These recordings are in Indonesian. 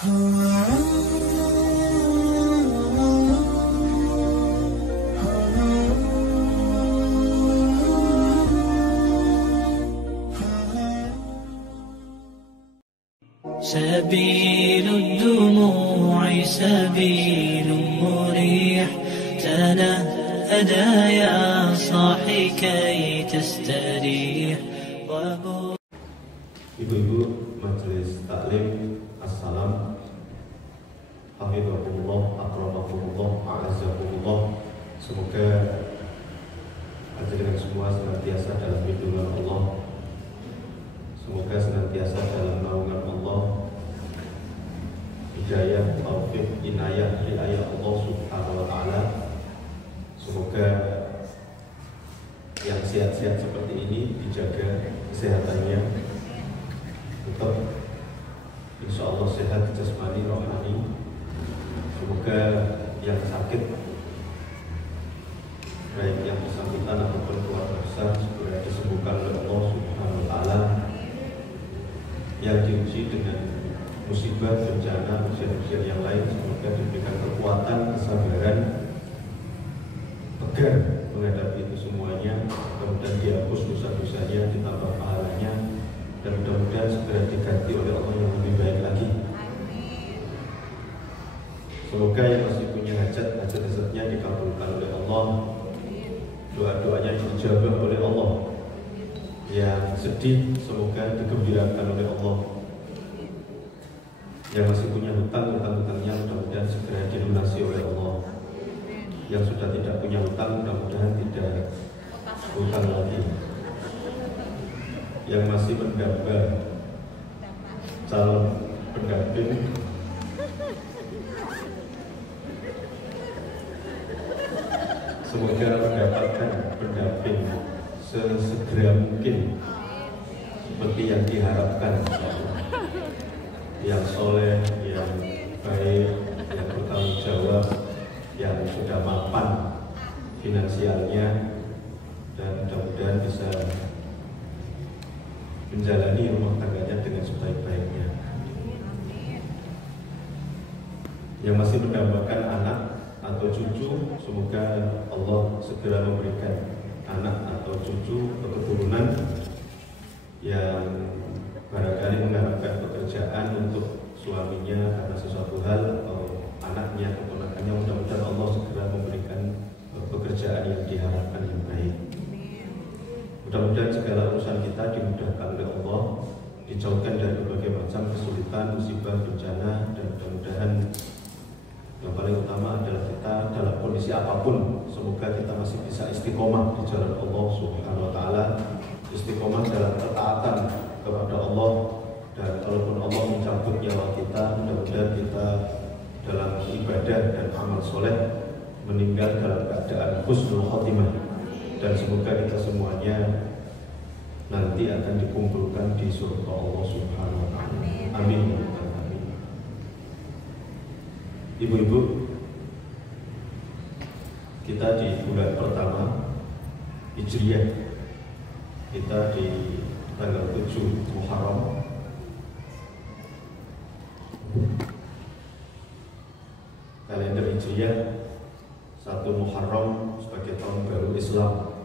سبيل الدموع سبيل مريح تنهدى يا صاحي كي تستريح. Ibu-ibu majelis taklim, assalam, hafidhakumullah, akramakumullah, a'azzakumullah. Semoga hadirin semua senantiasa dalam lindungan Allah, semoga senantiasa dalam naungan Allah, hidayah, taufik, inayah, riayah Allah subhanahu wa ta'ala. Semoga yang sehat-sehat seperti ini dijaga kesehatannya, tetap insya Allah sehat jasmani rohani. Semoga yang sakit, baik yang bersangkutan ataupun keluarga besar, segera disembuhkan oleh Allah subhanahu wa ta'ala. Yang diuji dengan musibah, bencana, ujian-ujian yang lain, semoga diberikan kekuatan, kesabaran, tegar menghadapi itu semuanya. Kemudian dihapus dosa-dosanya, ditambah pahalanya, dan mudah-mudahan segera diganti oleh Allah yang lebih baik lagi. Semoga yang masih punya hajat-hajatnya dikabulkan oleh Allah, doa-doanya dijabah oleh Allah. Yang sedih semoga digembirakan oleh Allah. Yang masih punya hutang-hutangnya mudah-mudahan segera dilunasi oleh Allah. Yang sudah tidak punya hutang mudah-mudahan tidak hutang lagi. Yang masih mendamba calon pendamping, semoga mendapatkan pendamping sesegera mungkin seperti yang diharapkan, yang soleh, yang baik, yang bertanggung jawab, yang sudah mapan finansialnya, dan mudah-mudahan bisa menjalani rumah tangganya dengan sebaik-baiknya. Yang masih mendambakan anak atau cucu, semoga Allah segera memberikan anak atau cucu atau keturunan yang barangkali mengharapkan pekerjaan untuk suaminya karena sesuatu hal, atau anaknya atau ponakannya. Mudah-mudahan Allah segera memberikan pekerjaan yang diharapkan yang baik. Mudah-mudahan segala urusan kita dimudahkan oleh Allah, dijauhkan dari berbagai macam kesulitan, musibah, bencana, dan mudah-mudahan yang paling utama adalah kita dalam kondisi apapun, semoga kita masih bisa istiqomah di jalan Allah subhanahu wa ta'ala, istiqomah dalam ketaatan kepada Allah. Dan kalaupun Allah mencabut nyawa kita, mudah-mudahan kita dalam ibadah dan amal soleh meninggal dalam keadaan husnul khotimah. Dan semoga kita semuanya nanti akan dikumpulkan di surga Allah subhanahu wa ta'ala. Amin. Ibu-ibu, kita di bulan pertama Hijriah, kita di tanggal 7 Muharram. Kalender Hijriah 1 Muharram sebagai tahun baru Islam,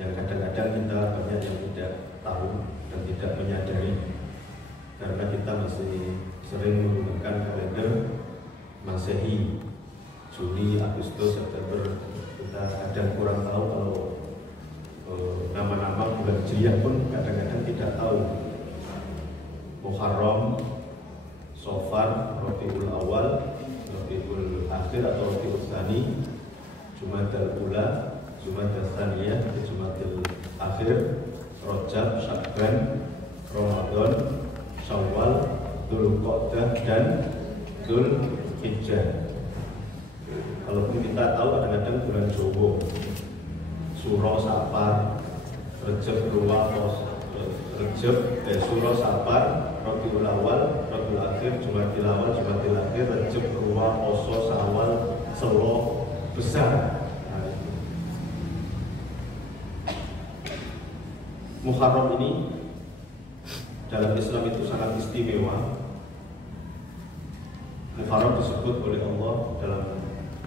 yang kadang-kadang kita banyak yang tidak tahu dan tidak menyadari, karena kita masih sering menggunakan kalender Masehi, Juli, Agustus, September. Kita kadang kurang tahu kalau nama-nama bulan Hijriah pun kadang-kadang tidak tahu. Muharram, Safar, Rabiul Awal, Rabiul Akhir atau Rabiul Tsani, Jumadal Ula, Jumadal Tsaniyah, Jumadal Akhir, Rajab, Sya'ban, Ramadan, Syawal, Dzulqa'dah, dan Dzulhijjah. Kalaupun kita tahu kadang-kadang bulan Jawa, Suro, Safar, Rejab, Suro, Safar, Rabiul Awal, Rabiul Akhir, Jumadil Awal, Jumadil Akhir, Rejab, Ruwa, Oso, Sawal, Selo, Besar. Muharram ini dalam Islam itu sangat istimewa, Muharram disebut oleh Allah dalam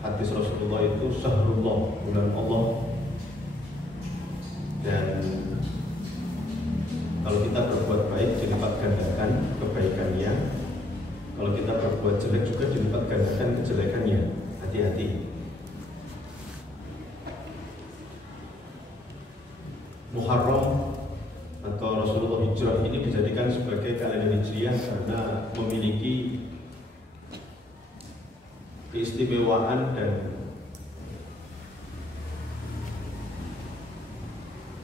hadis Rasulullah itu syahrullah, bulan Allah. Dan kalau kita berbuat baik dilipat gandakan kebaikannya, kalau kita berbuat jelek juga dilipat gandakan kejelekannya. Hati-hati. Muharram atau Rasulullah hijrah ini dijadikan sebagai kalender hijriah karena memiliki keistimewaan dan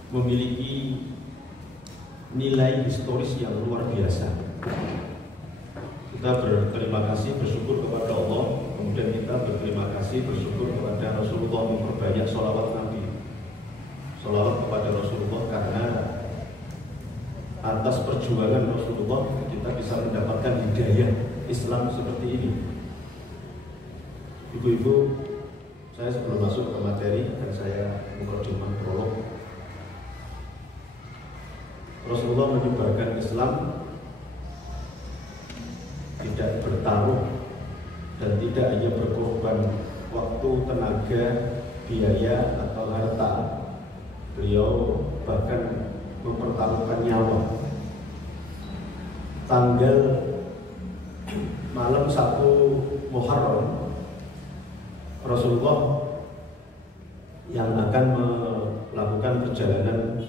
memiliki nilai historis yang luar biasa. Kita berterima kasih, bersyukur kepada Allah. Kemudian kita berterima kasih, bersyukur kepada Rasulullah, memperbanyak sholawat Nabi, sholawat kepada Rasulullah, karena atas perjuangan Rasulullah kita bisa mendapatkan hidayah Islam seperti ini. Ibu-ibu, saya sebelum masuk ke materi dan saya mukadimah prolog, Rasulullah menyebarkan Islam tidak bertaruh dan tidak hanya berkorban waktu, tenaga, biaya atau harta. Beliau bahkan mempertaruhkan nyawa. Tanggal malam 1 Muharram, Rasulullah yang akan melakukan perjalanan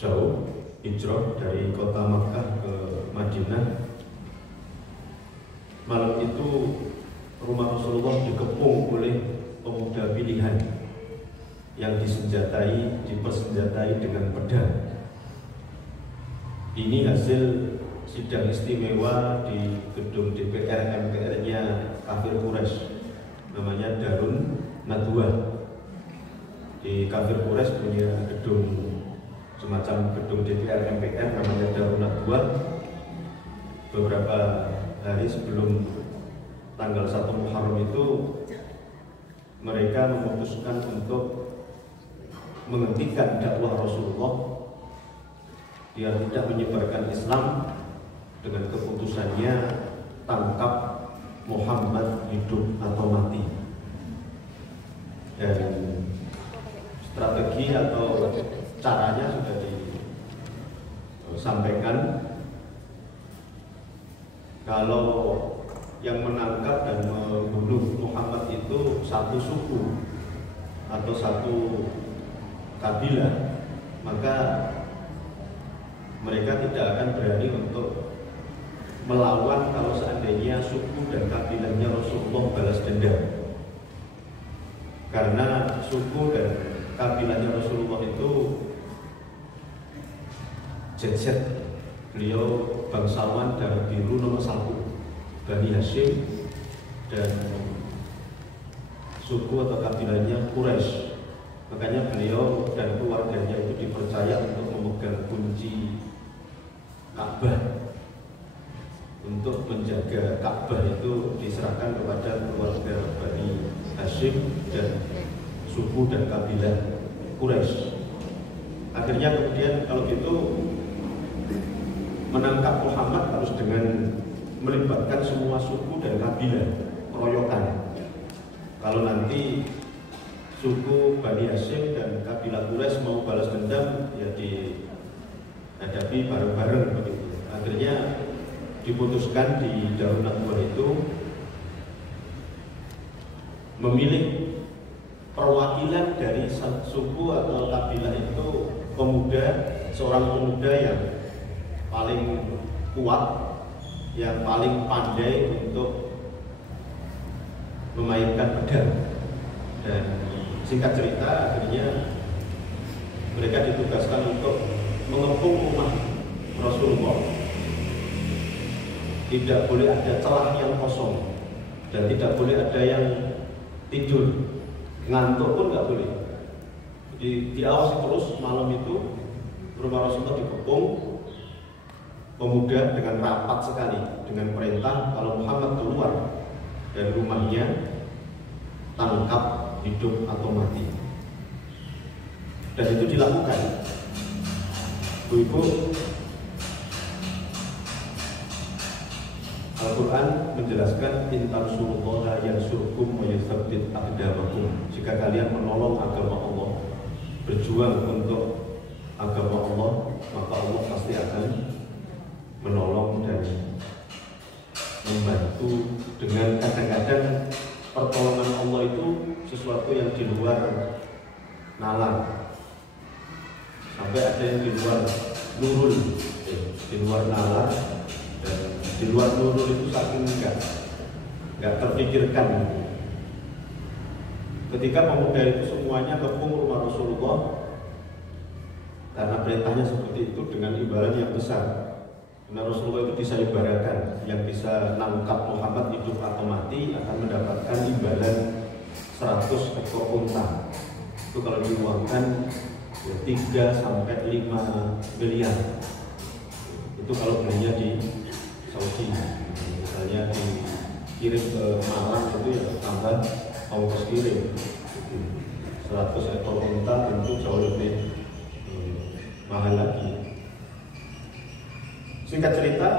jauh, hijrah dari kota Makkah ke Madinah. Malam itu rumah Rasulullah dikepung oleh pemuda pilihan yang dipersenjatai dengan pedang. Ini hasil sidang istimewa di gedung DPR MPR-nya kafir Quraisy, namanya Darun Nadwa. Di kafir Quraisy punya gedung, semacam gedung DPR MPR namanya Darun Nadwa. Beberapa hari sebelum tanggal 1 Muharram itu mereka memutuskan untuk menghentikan dakwah Rasulullah, dia tidak menyebarkan Islam, dengan keputusannya tangkap Muhammad hidup atau mati. Dan strategi atau caranya sudah disampaikan. Kalau yang menangkap dan membunuh Muhammad itu satu suku atau satu kabilah, maka mereka tidak akan berani untuk melawan kalau seandainya suku dan kabilahnya Rasulullah balas dendam. Karena suku dan kabilahnya Rasulullah itu jet-set. Beliau bangsawan darah biru nomor 1, Bani Hashim, dan suku atau kabilahnya Quraisy. Makanya beliau dan keluarganya itu dipercaya untuk memegang kunci Ka'bah. Untuk menjaga Ka'bah itu diserahkan kepada keluarga Bani Hashim dan suku dan kabilah Quraisy. Akhirnya kemudian kalau gitu menangkap Muhammad harus dengan melibatkan semua suku dan kabilah, keroyokan. Kalau nanti suku Bani Hashim dan kabilah Quraisy mau balas dendam, ya dihadapi bareng-bareng begitu. Akhirnya diputuskan di Darun Nadwa itu memilih perwakilan dari suku atau kabilah itu, seorang pemuda yang paling kuat, yang paling pandai untuk memainkan pedang. Dan singkat cerita, akhirnya mereka ditugaskan untuk mengepung rumah Rasulullah. Tidak boleh ada celah yang kosong dan tidak boleh ada yang tidur, ngantuk pun nggak boleh. Diawasi terus malam itu. Rumah Rasulullah dikepung pemuda dengan rapat sekali, dengan perintah kalau Muhammad keluar dari rumahnya, tangkap hidup atau mati. Dan itu dilakukan. Bu-ibu, Al-Quran menjelaskan intan surullaha yansurkum wa yuthabbit aqdamakum. Jika kalian menolong agama Allah, berjuang untuk agama Allah, maka Allah pasti akan menolong dan membantu. Dengan kadang-kadang pertolongan Allah itu sesuatu yang di luar nalar, sampai ada yang di luar nurul, di luar nalar, dan di luar nurul itu saking nggak terpikirkan. Ketika pemuda itu semuanya kepung rumah Rasulullah, karena perintahnya seperti itu dengan imbalan yang besar. Karena Rasulullah itu disayembarakan, yang bisa nangkap Muhammad hidup atau mati akan mendapatkan imbalan 100 ekor unta. Itu kalau diuangkan ya 3 sampai 5 miliar. Itu kalau belinya di Saudi, misalnya dikirim ke Malang itu ya tambah ongkos kirim. 100 ekor unta tentu jauh lebih mahal lagi. Singkat cerita,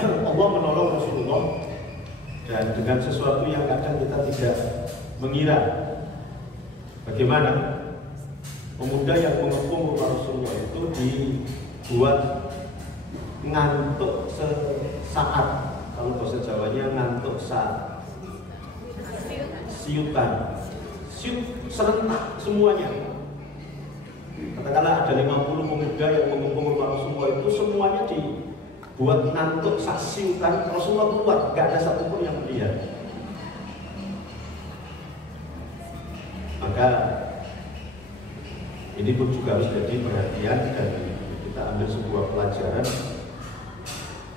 Allah menolong Rasulullah, dan dengan sesuatu yang kadang kita tidak mengira. Bagaimana? Pemuda yang mengepung rumah Rasulullah itu dibuat ngantuk sesaat. Kalau bahasa Jawanya ngantuk saat. Siutan. Siut serentak semuanya. Katakanlah ada 50 pemuda yang mengepung rumah Rasulullah, itu semuanya dibuat ngantuk saksiutan. Rasulullah keluar, gak ada satupun yang melihat. Maka ini pun juga harus jadi perhatian, dan kita ambil sebuah pelajaran.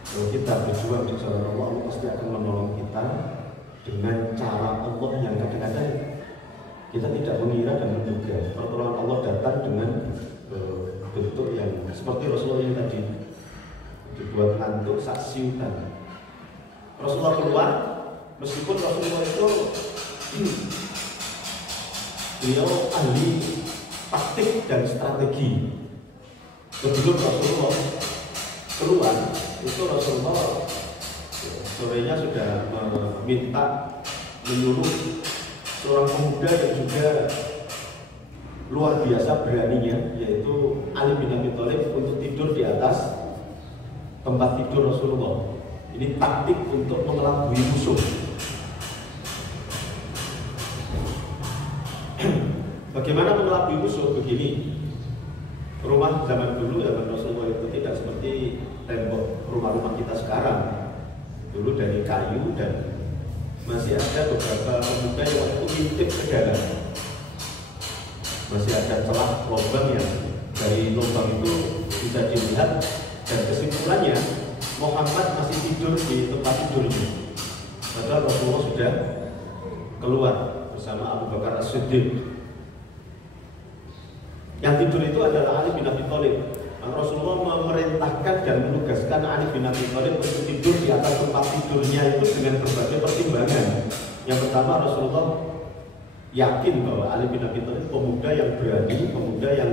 Kalau kita berjuang di jalan Allah, Allah pasti akan menolong kita dengan cara Allah yang kadang-kadang kita tidak mengira dan menduga. Pertolongan Allah datang dengan bentuk yang seperti Rasulullah yang tadi dibuat ngantuk saksiutan. Rasulullah keluar, meskipun Rasulullah itu beliau ahli taktik dan strategi. Sebelum Rasulullah keluar, itu Rasulullah sorenya sudah menyuruh seorang pemuda yang juga luar biasa beraninya, yaitu Ali bin Abi Thalib, untuk tidur di atas tempat tidur Rasulullah. Ini taktik untuk mengelabui musuh. Bagaimana mengelabui musuh? Begini, rumah zaman dulu, zaman Rasulullah itu tidak seperti tembok rumah-rumah kita sekarang. Dulu dari kayu, dan masih ada beberapa pemuda yang waktu intip ke dalam. Masih ada celah lubang yang dari lubang itu bisa dilihat, dan kesimpulannya Muhammad masih tidur di tempat tidurnya. Padahal Rasulullah sudah keluar bersama Abu Bakar As-Siddiq. Yang tidur itu adalah Ali bin Abi Thalib. Rasulullah memerintahkan dan menugaskan Ali bin Abi Thalib untuk tidur di atas tempat tidurnya itu dengan berbagai pertimbangan. Yang pertama, Rasulullah yakin bahwa Ali bin Abi Thalib pemuda yang berani, pemuda yang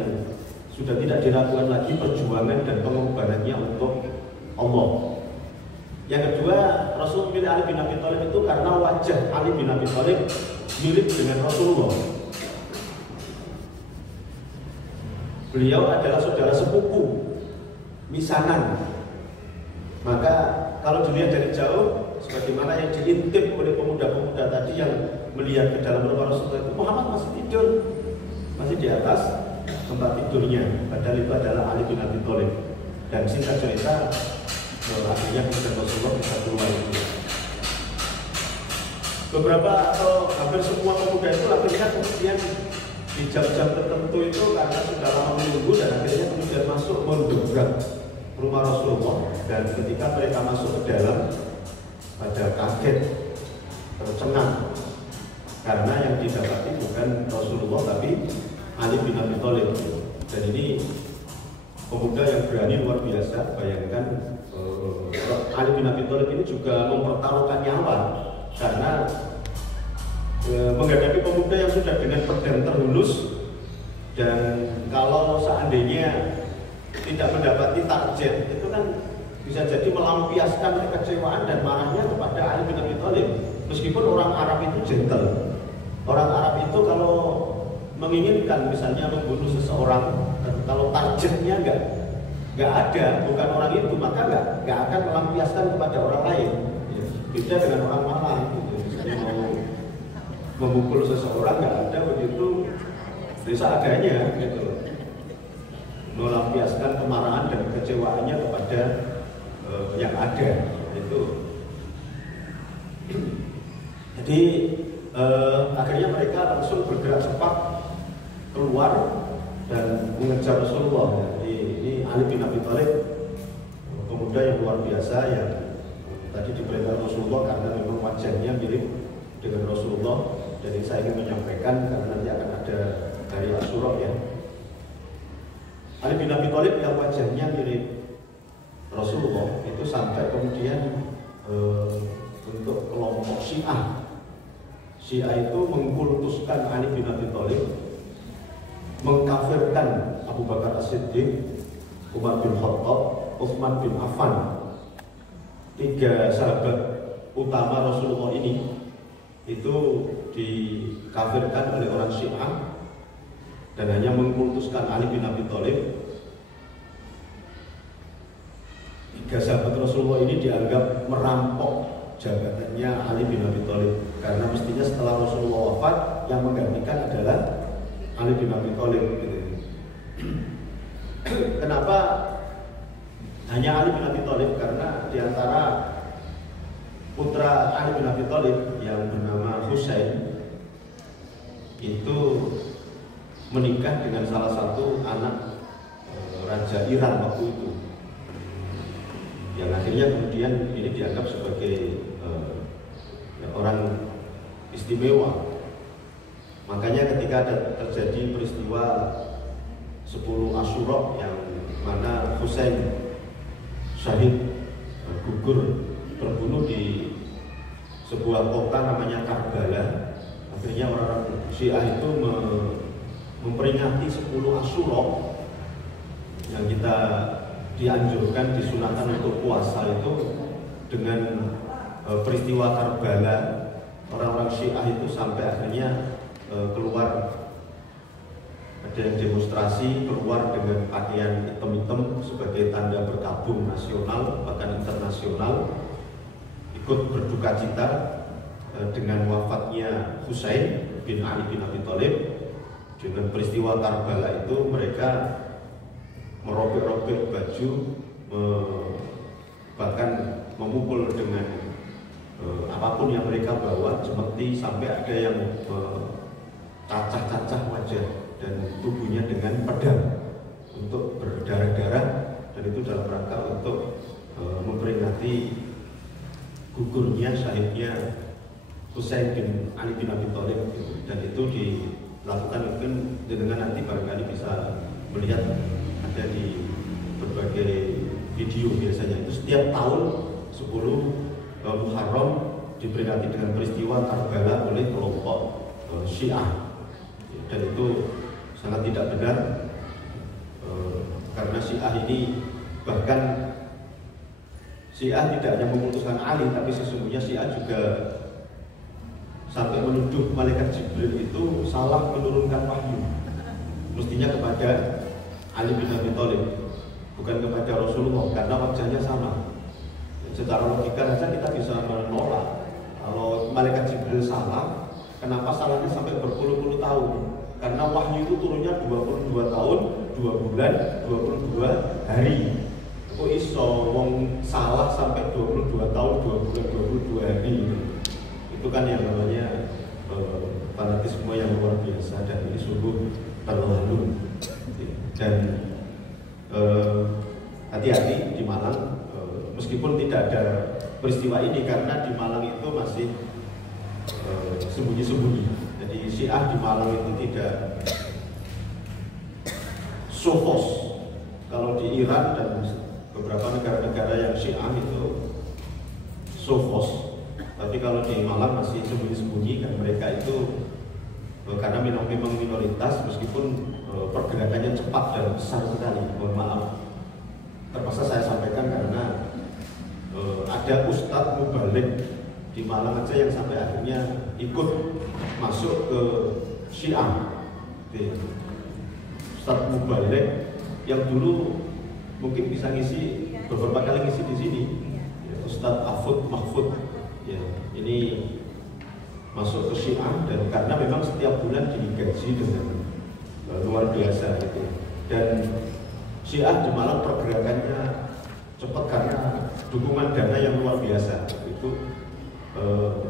sudah tidak diragukan lagi perjuangan dan pengorbanannya untuk Allah. Yang kedua, Rasul memilih Ali bin Abi Thalib itu karena wajah Ali bin Abi Thalib mirip dengan Rasulullah. Beliau adalah saudara sepupu, misanan. Maka kalau dilihat dari jauh, sebagaimana yang diintip oleh pemuda-pemuda tadi yang melihat ke dalam rumah Rasulullah itu, Muhammad masih tidur, masih di atas tempat tidurnya. Padahal itu adalah Ali bin Abi Thalib. Dan singkat cerita, akhirnya kemudian Rasulullah bisa keluar itu. Beberapa atau hampir semua pemuda itu akhirnya kemudian di jam-jam tertentu itu karena sudah lama menunggu, dan akhirnya kemudian masuk mendobrak rumah Rasulullah. Dan ketika mereka masuk ke dalam, pada kaget, tercengang, karena yang didapati bukan Rasulullah tapi Ali bin Abi Thalib. Dan ini pemuda yang berani luar biasa. Bayangkan, Ali bin Abi Thalib ini juga mempertaruhkan nyawa, karena menghadapi pemuda yang sudah dengan pedang terhunus, dan kalau seandainya tidak mendapati target, itu kan bisa jadi melampiaskan kekecewaan dan marahnya kepada Ali bin Abi Thalib. Meskipun orang Arab itu gentle, orang Arab itu kalau menginginkan misalnya membunuh seseorang, kalau targetnya nggak ada, bukan orang itu, maka nggak akan melampiaskan kepada orang lain. Beda dengan orang Malang, gitu. Misalnya mau memukul seseorang nggak ada begitu, bisa adanya, gitu. Melampiaskan kemarahan dan kekecewaannya kepada yang ada, itu. Jadi akhirnya mereka langsung bergerak cepat keluar dan mengejar Rasulullah. Jadi ini Ali bin Abi Thalib, pemuda yang luar biasa yang tadi diperintah Rasulullah karena memang wajahnya mirip dengan Rasulullah. Jadi saya ingin menyampaikan karena nanti akan ada hari Asyura ya. Ali bin Abi Thalib yang wajahnya mirip Rasulullah itu sampai kemudian untuk kelompok Syiah itu mengkultuskan Ali bin Abi Thalib, mengkafirkan Abu Bakar As-Siddiq, Umar bin Khattab, Utsman bin Affan, 3 sahabat utama Rasulullah ini itu dikafirkan oleh orang Syiah dan hanya mengkultuskan Ali bin Abi Thalib. 3 sahabat Rasulullah ini dianggap merampok jabatannya Ali bin Abi Thalib karena mestinya setelah Rasulullah wafat yang menggantikan adalah Ali bin Abi Thalib, gitu. Kenapa hanya Ali bin Abi Thalib? Karena diantara putra Ali bin Abi Thalib yang bernama Husain itu menikah dengan salah satu anak Raja Iran waktu itu, yang akhirnya kemudian ini dianggap sebagai orang istimewa. Makanya ketika ada terjadi peristiwa 10 Asyura yang mana Husain syahid, gugur, terbunuh di sebuah kota namanya Karbala, akhirnya orang-orang Syiah itu memperingati 10 Asyura yang kita dianjurkan, disunahkan untuk puasa itu dengan peristiwa Karbala. Orang-orang Syiah itu sampai akhirnya keluar, ada yang demonstrasi keluar dengan pakaian hitam-hitam sebagai tanda berkabung nasional bahkan internasional, ikut berduka cita dengan wafatnya Husain bin Ali bin Abi Thalib. Dengan peristiwa Karbala itu mereka merobek-robek baju, bahkan memukul dengan apapun yang mereka bawa, seperti sampai ada yang cacah-cacah wajah dan tubuhnya dengan pedang untuk berdarah-darah, dan itu dalam rangka untuk memperingati gugurnya, syahidnya Husain bin Ali bin Abi Thalib, dan itu dilakukan mungkin dengan nanti barangkali bisa melihat ada di berbagai video. Biasanya itu setiap tahun 10 Muharram diperingati dengan peristiwa Karbala oleh kelompok Syiah, dan itu sangat tidak benar karena Syiah ini, bahkan Syiah tidak hanya memutuskan Ali, tapi sesungguhnya Syiah juga sampai menuduh malaikat Jibril itu salah menurunkan wahyu, mestinya kepada Ali bin Abi Thalib, bukan kepada Rasulullah, karena wajahnya sama. Secara logika saja kita bisa menolak. Kalau malaikat Jibril salah, kenapa salahnya sampai berpuluh-puluh tahun? Karena wahyu itu turunnya 22 tahun, 2 bulan, 22 hari. Kok iso wong salah sampai 22 tahun, 2 bulan, 22 hari? Itu kan yang namanya fanatisme yang luar biasa, dan ini sungguh terlalu. Dan hati-hati di Malang, meskipun tidak ada peristiwa ini, karena di Malang itu masih sembunyi-sembunyi. Jadi Syiah di Malang itu tidak sofos. Kalau di Iran dan beberapa negara-negara yang Syiah itu sofos, tapi kalau di Malang masih sembunyi-sembunyi, dan mereka itu karena memang minoritas, meskipun pergerakannya cepat dan besar sekali. Mohon maaf, terpaksa saya sampaikan karena ada ustadz mubalik di Malang aja yang sampai akhirnya ikut masuk ke Syiah. Ustadz mubalik yang dulu mungkin bisa ngisi beberapa kali ngisi di sini, ya, Ustadz Afud Mahfud, ya, ini masuk ke Syiah dan karena memang setiap bulan digaji dengan luar biasa gitu. Dan Syiah di Malang pergerakannya cepat karena dukungan dana yang luar biasa. Itu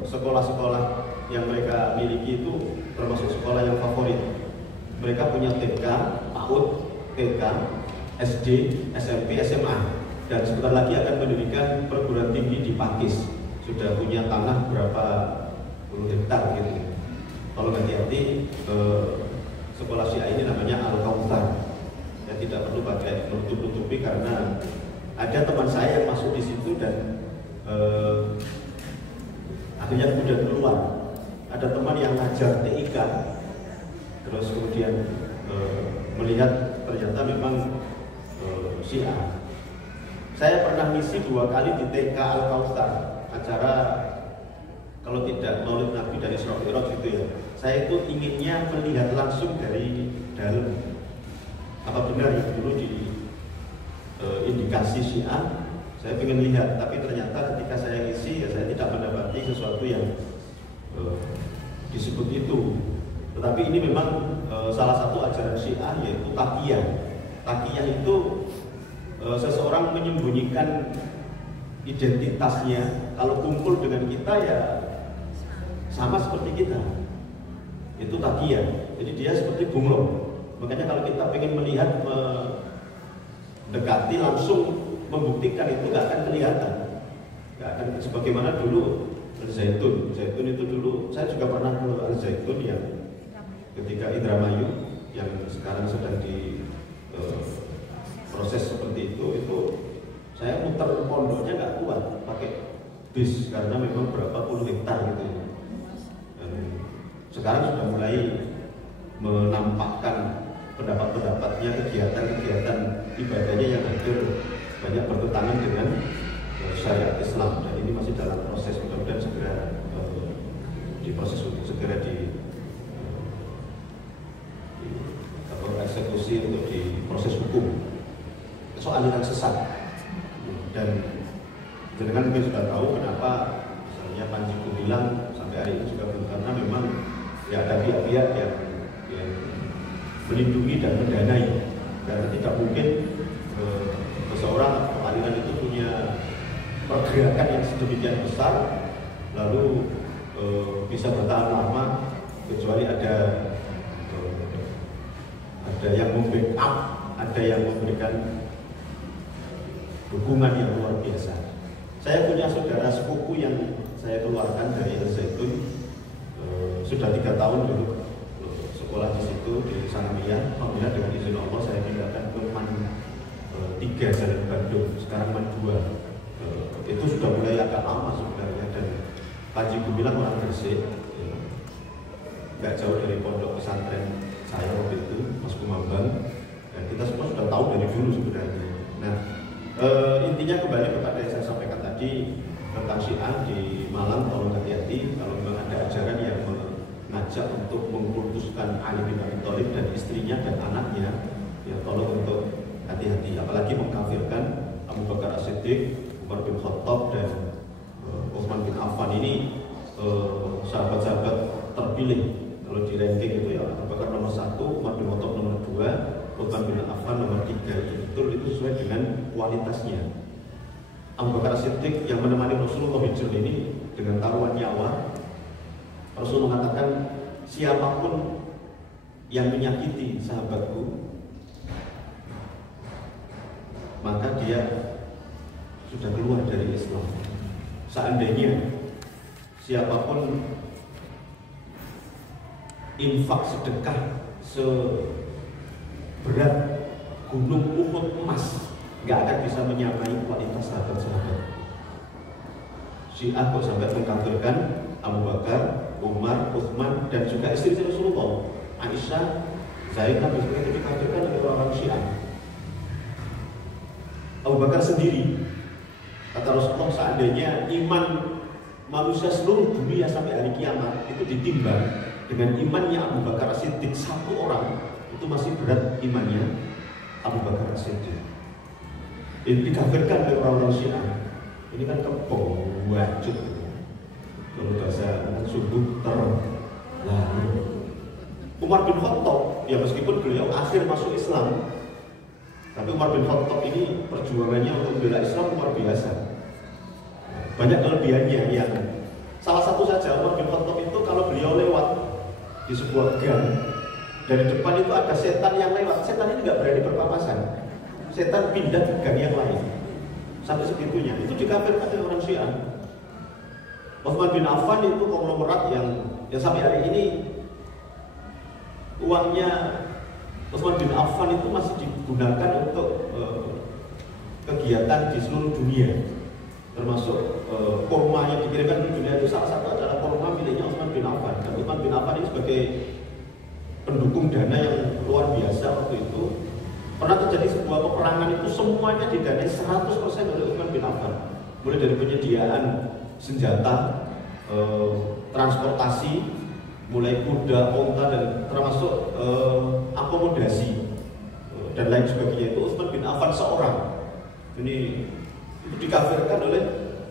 sekolah-sekolah yang mereka miliki itu termasuk sekolah yang favorit. Mereka punya TK, PAUD, TK, SD, SMP, SMA, dan sebentar lagi akan mendirikan perguruan tinggi di Pakis. Sudah punya tanah berapa puluh hektar gitu. Kalau hati-hati, sekolah Syiah ini namanya Al-Kautsar. Ya, tidak perlu pakai menutup-nutupi karena ada teman saya yang masuk di situ dan akhirnya kemudian keluar. Ada teman yang ngajar TIK, terus kemudian melihat ternyata memang Syiah. Saya pernah ngisi 2 kali di TK Al-Kautsar, acara kalau tidak Maulid Nabi dari Isra Mi'raj gitu ya. Saya itu inginnya melihat langsung dari dalam apa benar yang dulu di indikasi Syiah. Saya ingin lihat, tapi ternyata ketika saya ngisi ya saya tidak mendapati sesuatu yang disebut itu. Tetapi ini memang salah satu ajaran Syiah yaitu taqiyah. Taqiyah itu seseorang menyembunyikan identitasnya. Kalau kumpul dengan kita ya sama seperti kita. Itu taqiyah. Jadi dia seperti bunglon. Makanya kalau kita ingin melihat, mendekati langsung membuktikan itu nggak akan kelihatan. Nggak akan sebagaimana dulu Al-Zaitun. Zaitun itu dulu saya juga pernah ke Al-Zaitun yang ketika Indramayu yang sekarang sedang di proses seperti itu saya muter pondoknya nggak kuat pakai bis karena memang berapa puluh hektar gitu. Dan sekarang sudah mulai menampakkan pendapat-pendapatnya, kegiatan-kegiatan ibadahnya yang hampir banyak bertentangan dengan syariat Islam, dan ini masih dalam proses, mudah-mudahan segera diproses untuk segera eksekusi untuk diproses hukum soal aliran sesat. Dan jenengan mungkin sudah tahu kenapa misalnya Panji Gumilang sampai hari ini juga belum, karena memang ya ada pihak-pihak yang melindungi dan mendanai, karena tidak mungkin seseorang atau aliran itu punya pergerakan yang sedemikian besar lalu bisa bertahan lama kecuali ada yang membackup, ada yang memberikan dukungan yang luar biasa. Saya punya saudara sepupu yang saya keluarkan dari Al-Zaitun, sudah 3 tahun dulu sekolah di situ di Sanamiyah. Alhamdulillah dengan izin Allah saya pindahkan ke MAN 3 Jalan Bandung, sekarang MAN 2. Itu sudah mulai agak lama sebenarnya, dan Panji Gumilang orang Gresik, nggak jauh dari pondok pesantren saya waktu itu, Mas Kumambang, dan kita semua sudah tahu dari dulu sebenarnya. Nah, intinya kembali kepada yang saya sampaikan tadi tentang Syiah di Malang, tolong hati-hati kalau memang ada ajaran yang mengajak untuk mengkultuskan Ali bin Abi Thalib dan istrinya dan anaknya, ya tolong untuk hati-hati, apalagi mengkafirkan Abu Bakar As-Siddiq, Umar bin Khattab dan Utsman bin Affan. Ini sahabat-sahabat terpilih. Kalau di ranking itu ya Abu Bakar nomor 1, Umar bin Khattab nomor 2, Utsman bin Affan nomor 3. Itu sesuai dengan kualitasnya. Abu Bakar As-Siddiq yang menemani Rasulullah hijrah ini dengan taruhan nyawa. Rasul mengatakan, siapapun yang menyakiti sahabatku, maka dia sudah keluar dari Islam. Seandainya siapapun infak sedekah seberat gunung Uhud emas, nggak akan bisa menyamai kualitas sahabat-sahabat. Syiah kok sampai mengkafirkan Abu Bakar, Umar, Utsman, dan juga istri Rasulullah, Aisyah, Zainab, itu dikafirkan oleh orang Syiah. Abu Bakar sendiri Kata Rasulullah, seandainya iman manusia seluruh dunia sampai hari kiamat itu ditimbang dengan imannya Abu Bakar As-Siddiq satu orang, itu masih berat imannya Abu Bakar As-Siddiq. Ini dikafirkan oleh orang-orang Syiah. Ini kan kebong wajib. Kalau bahasa sungguh terlalu. Umar bin Khattab, ya meskipun beliau akhir masuk Islam, tapi Umar bin Khattab ini perjuangannya untuk membela Islam luar biasa. Banyak kelebihannya yang salah satu saja Umar bin Khattab itu kalau beliau lewat di sebuah gang, dari depan itu ada setan yang lewat, setan ini nggak berani berpapasan, setan pindah ke gang yang lain. Sampai segitunya, itu dikafirkan oleh orang Syiah. Utsman bin Affan itu konglomerat yang sampai hari ini uangnya Utsman bin Affan itu masih digunakan untuk kegiatan di seluruh dunia, termasuk kurma yang dikirimkan ke dunia itu salah satu adalah kurma miliknya Utsman bin Affan. Dan Utsman bin Affan ini sebagai pendukung dana yang luar biasa waktu itu. Pernah terjadi sebuah peperangan itu semuanya didanai 100% oleh Utsman bin Affan. Mulai dari penyediaan senjata, transportasi, mulai kuda, onta, dan termasuk akomodasi dan lain sebagainya, itu Utsman bin Affan seorang. Ini itu dikafirkan oleh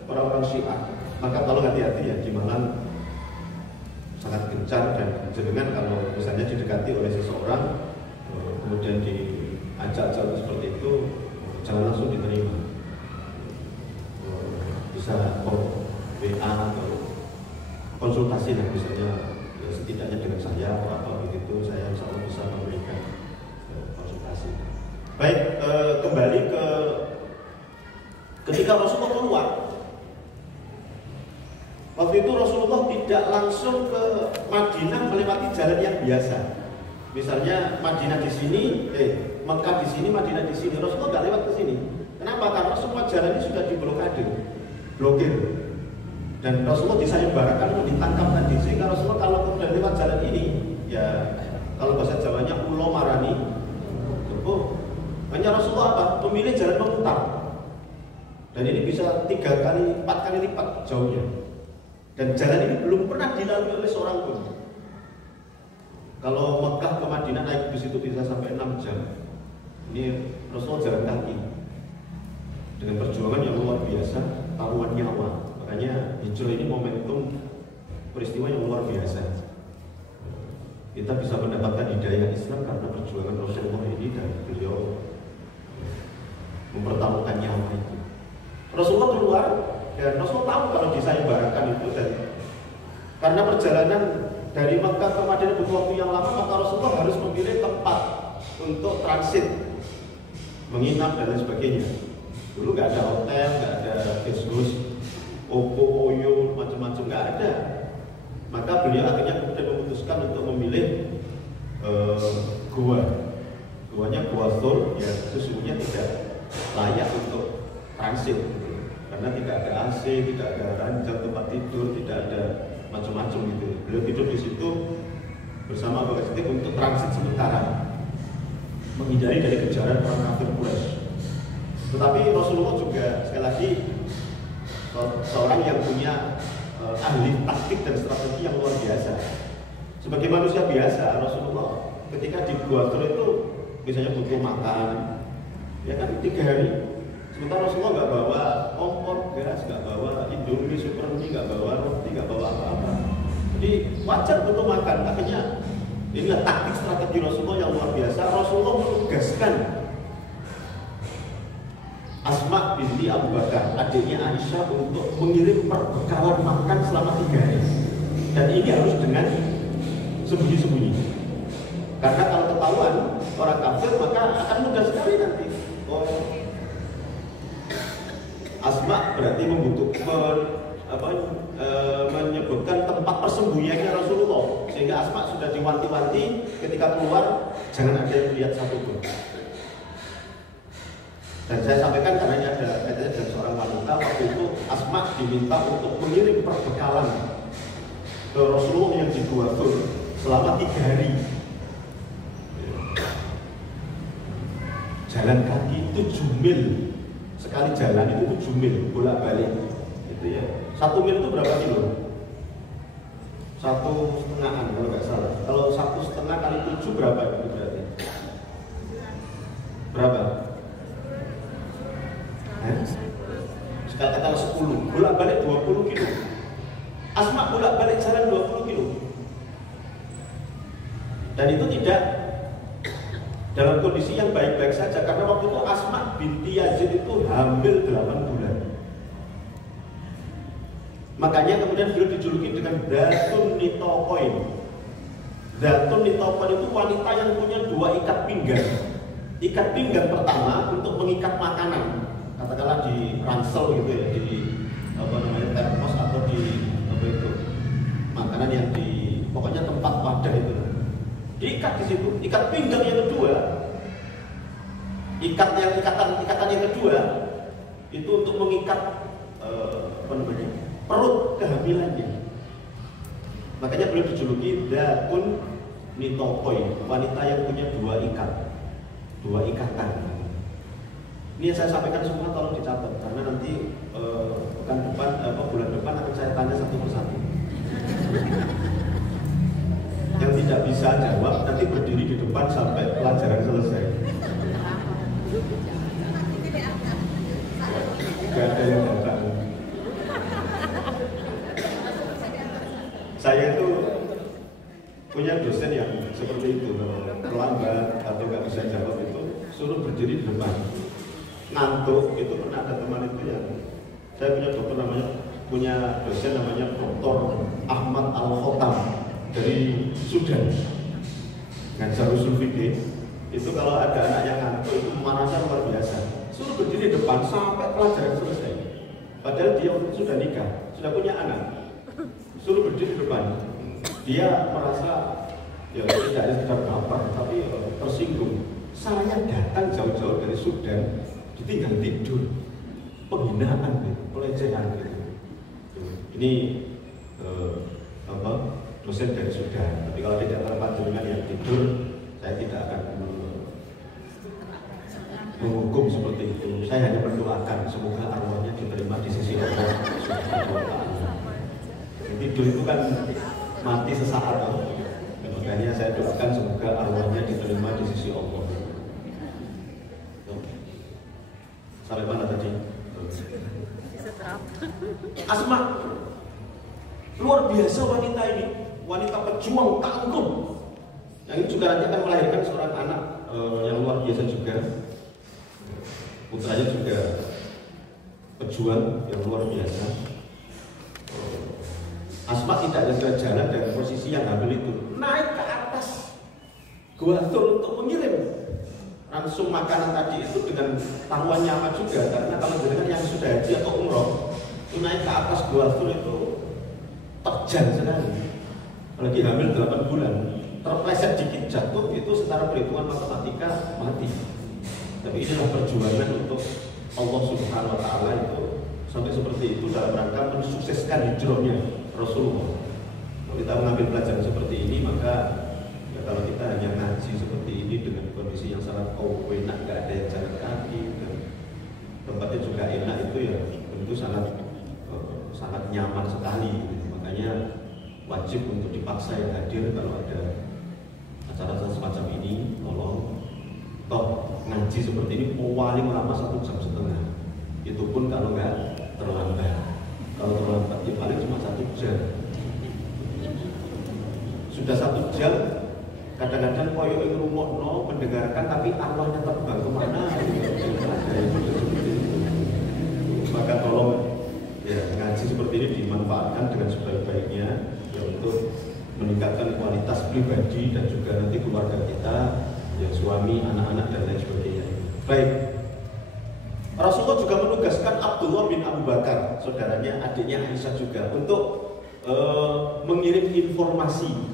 orang-orang Syiah. Maka kalau hati-hati ya, di Malang sangat gencar, dan jenengan kalau misalnya didekati oleh seseorang kemudian diajak seperti itu, jangan langsung diterima. Bisa WA atau konsultasi lah, misalnya ya, setidaknya dengan saya atau apa begitu, saya insya Allah bisa memberikan konsultasi. Baik, kembali ke ketika Rasulullah keluar. Waktu itu Rasulullah tidak langsung ke Madinah melewati jalan yang biasa. Misalnya Madinah di sini, Mekah di sini, Madinah di sini. Rasulullah nggak lewat ke sini. Kenapa? Karena semua jalan ini sudah diblokade, blokir. Dan Rasulullah disayembarakan untuk ditangkap tadi. Sehingga Rasulullah kalau kemudian lewat jalan ini, ya kalau bahasa Jawanya ulo marani. Oh, hanya Rasulullah apa? Memilih jalan memutar. Dan ini bisa 3 kali, 4 kali lipat jauhnya. Dan jalan ini belum pernah dilalui oleh seorang pun. Kalau Mekah ke Madinah naik bus itu bisa sampai 6 jam. Ini Rasulullah jalan kaki dengan perjuangan yang luar biasa, taruhan nyawa. Makanya hijrah ini momentum peristiwa yang luar biasa. Kita bisa mendapatkan hidayah Islam karena perjuangan Rasulullah ini, dan beliau mempertaruhkan nyawa itu. Rasulullah keluar, dan Rasulullah tahu kalau disayembarakan itu, dan karena perjalanan dari Mekah ke Madinah butuh waktu yang lama, maka Rasulullah harus memilih tempat untuk transit, menginap dan lain sebagainya. Dulu nggak ada hotel, nggak ada guest house, Opo, Oyo, macam-macam nggak ada. Maka beliau akhirnya kemudian memutuskan untuk memilih Guanya Gua Thur, ya sesungguhnya tidak layak untuk transit, karena tidak ada AC, tidak ada ranjang tempat tidur, tidak ada macam-macam gitu. Beliau tidur di situ bersama Abu Bakar Siddiq untuk transit sementara, menghindari dari kejaran orang kafir Quraisy. Tetapi Rasulullah juga sekali lagi seorang yang punya ahli taktik dan strategi yang luar biasa. Sebagai manusia biasa, Rasulullah ketika di Gua Thur itu misalnya butuh makan, ya kan 3 hari. Sementara Rasulullah nggak bawa kompor gas, nggak bawa Indomie, Supermie, nggak bawa roti, nggak bawa apa-apa. Jadi wajar butuh makan. Akhirnya inilah taktik strategi Rasulullah yang luar biasa. Rasulullah menugaskan Asma binti Abu Bakar, adiknya Aisyah, untuk mengirim perbekalan makan selama 3 hari. Dan ini harus dengan sembunyi-sembunyi. Karena kalau ketahuan orang kafir, maka akan mudah sekali nanti. Oh, Asma berarti menyebutkan tempat persembunyiannya Rasulullah, sehingga Asma sudah diwanti-wanti ketika keluar jangan ada yang melihat satupun. Dan saya sampaikan karena ini ada kaitannya dengan seorang wanita. Waktu itu Asma diminta untuk mengirim perbekalan ke Rasulullah yang di Gua Thur selama 3 hari. Jalan kaki 7 mil sekali jalan itu 7 mil bolak-balik gitu ya. 1 mil itu berapa kilo? 1,5-an kalau nggak salah. Kalau 1,5 kali 7 berapa itu berarti? Berapa? Sekali kata 10 bolak-balik 20 kilo. Asma bolak-balik jalan 20 kilo. Dan itu tidak dalam kondisi yang baik-baik saja, karena waktu itu Asma binti Yazid itu hamil 8 bulan. Makanya kemudian beliau dijuluki dengan Dzatun Nitoqoin. Dzatun Nitoqoin itu wanita yang punya 2 ikat pinggang. Ikat pinggang pertama untuk mengikat makanan, katakanlah di ransel gitu ya, di termos atau di makanan yang di pokoknya tempat wadah itu. Diikat di situ. Ikat pinggang yang kedua, ikatan yang kedua itu untuk mengikat perut kehamilannya. Makanya beliau dijuluki Dzatun Nitoqoin, wanita yang punya 2 ikatan. Ini yang saya sampaikan semua tolong dicatat, karena nanti bulan depan akan saya tanya satu persatu. Yang tidak bisa jawab nanti berdiri di depan sampai pelajaran selesai. Gak ada yang datang. Saya itu punya dosen yang seperti itu, kalau terlambat atau nggak bisa jawab itu suruh berdiri di depan. Ngantuk itu pernah ada teman itu yang saya punya dosen namanya Dr. Ahmad Al-Khotam dari Sudan, ngajar usul fikih. Itu kalau ada anak yang ngantuk itu marahnya luar biasa, suruh berdiri di depan sampai pelajaran selesai. Padahal dia sudah nikah, sudah punya anak, suruh berdiri di depan. Dia merasa ya tidak ada sekedar baper, tapi tersinggung. Saya datang jauh-jauh dari Sudan, ditinggal tidur, penghinaan, pelecehan gitu. Ini dosen dari Sudan. Tapi kalau tidak tempat jenengan yang tidur, saya tidak akan menghukum seperti itu. Saya hanya mendoakan semoga arwahnya diterima di sisi Allah Subhanahu wa Ta'ala. Tidur itu kan mati sesaat, makanya saya doakan semoga arwahnya diterima di sisi Allah. Sampai mana tadi? Asma, luar biasa wanita ini, wanita pejuang tangguh. Yang ini juga nanti akan melahirkan seorang anak yang luar biasa juga. Putranya juga pejuang yang luar biasa. Asma tidak ada jalan dari posisi yang hamil itu, naik ke atas gua tur untuk mengirim langsung makanan tadi itu dengan taruhan nyama juga, karena kalau dengan yang sudah haji atau umroh itu naik ke atas gua tur itu terjal sekali. Apalagi hamil 8 bulan, terpleset dikit jatuh itu secara perhitungan matematika mati. Tapi inilah perjuangan untuk Allah Subhanahu wa Ta'ala itu sampai seperti itu dalam rangka mensukseskan hijrahnya Rasulullah. Kalau kita mengambil pelajaran seperti ini, maka ya kalau kita hanya ngaji seperti ini dengan kondisi yang sangat enak, nggak ada yang jalan kaki dan tempatnya juga enak, itu ya tentu sangat nyaman sekali. Makanya wajib untuk dipaksa yang hadir kalau ada acara semacam ini, tolong toh ngaji seperti ini paling lama 1,5 jam. Itu pun kalau nggak terlambat. Kalau terlambat ya paling cuma 1 jam. Sudah 1 jam, kadang-kadang koyo ing rumokno mendengarkan tapi arwahnya terbang kemana? Maka tolong ya ngaji seperti ini dimanfaatkan dengan sebaik-baiknya ya untuk meningkatkan kualitas pribadi dan juga nanti keluarga kita, ya suami, anak-anak dan lain sebagainya. Baik. Rasulullah juga menugaskan Abdullah bin Abu Bakar, saudaranya, adiknya Aisyah juga, untuk mengirim informasi.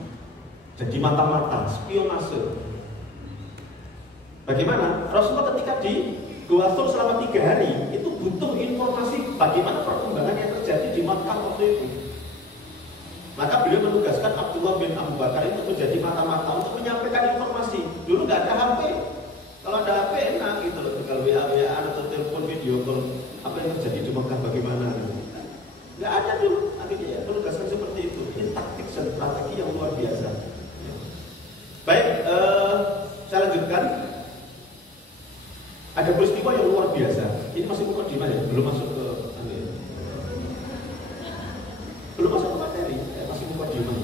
Jadi mata-mata, spionase. Bagaimana? Rasulullah ketika di Gua Thur selama 3 hari itu butuh informasi bagaimana perkembangan yang terjadi di Makkah waktu itu. Maka beliau menugaskan Abdullah bin Abu Bakar itu menjadi mata-mata untuk menyampaikan informasi. Dulu nggak ada HP. Kalau ada HP enak gitu loh, tinggal WA atau telepon video call. Apa yang terjadi di Mekah bagaimana? Nggak ada dulu akhirnya ya, penugasan seperti itu. Ini taktik dan strategi yang luar biasa. Baik, saya lanjutkan. Ada peristiwa yang luar biasa. Ini masih mukadimah ya, belum masuk ke belum masuk ke materi, masih mukadimah.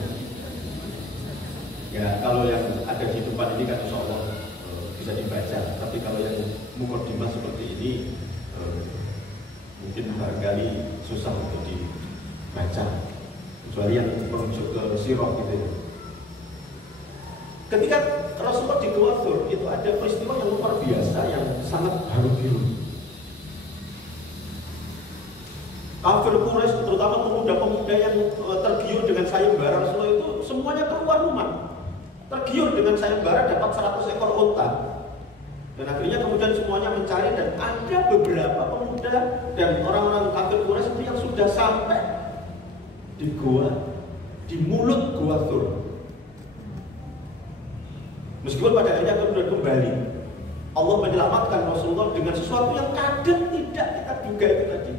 Ya, kalau yang ada di depan ini kan insya Allah bisa dibaca. Tapi kalau yang mukadimah seperti ini mungkin barangkali susah untuk dibaca, kecuali yang merujuk ke sirah gitu ya. Ketika Rasulullah di Gua Thur itu ada peristiwa yang luar biasa yang sangat haru biru. Kafir Quraisy, terutama pemuda-pemuda yang tergiur dengan sayembara Rasulullah itu semuanya keluar rumah, tergiur dengan sayembara dapat 100 ekor unta. Dan akhirnya kemudian semuanya mencari, dan ada beberapa pemuda dan orang-orang kafir Quraisy itu yang sudah sampai di gua, di mulut Gua Thur. Meskipun pada akhirnya kemudian kembali, Allah menyelamatkan Rasulullah dengan sesuatu yang kadang tidak kita duga itu tadi.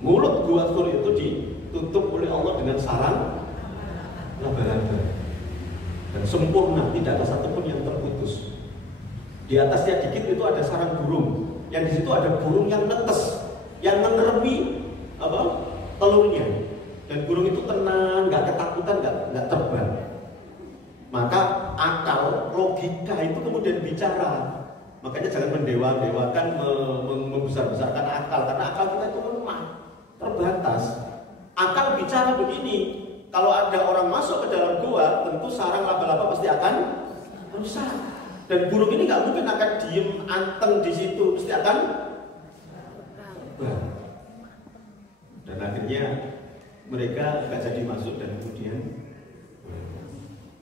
Mulut Gua Thur itu ditutup oleh Allah dengan sarang laba-laba dan sempurna, tidak ada satupun yang terputus. Di atasnya dikit itu ada sarang burung, yang di situ ada burung yang netes, yang menerbi telurnya, dan burung itu tenang, nggak ketakutan, nggak terbang. Maka akal, logika itu kemudian bicara. Makanya jangan mendewa-dewakan, membesar-besarkan akal, karena akal kita itu lemah, terbatas. Akal bicara begini, kalau ada orang masuk ke dalam gua, tentu sarang laba-laba pasti akan rusak. Dan burung ini nggak mungkin akan diem anteng di situ, pasti akan terbang. Dan akhirnya mereka nggak jadi masuk dan kemudian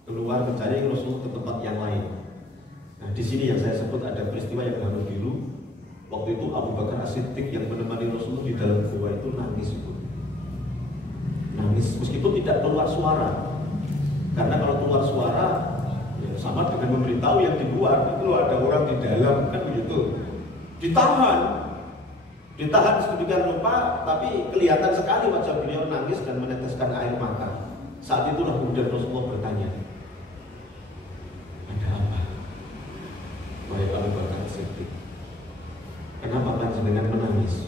keluar mencari Rasul ke tempat yang lain. Nah, di sini yang saya sebut ada peristiwa yang haru biru. Waktu itu Abu Bakar As-Siddiq yang menemani Rasul di dalam gua itu nangis itu. Nangis meskipun tidak keluar suara. Karena kalau keluar suara ya sama dengan memberitahu yang di luar itu loh ada orang di dalam, kan begitu. Ditahan sedemikian rupa, tapi kelihatan sekali wajah beliau nangis dan meneteskan air mata. Saat itulah kemudian Rasulullah bertanya, ada apa? Wahai Abu Bakar As-Siddiq, kenapa panjenengan menangis?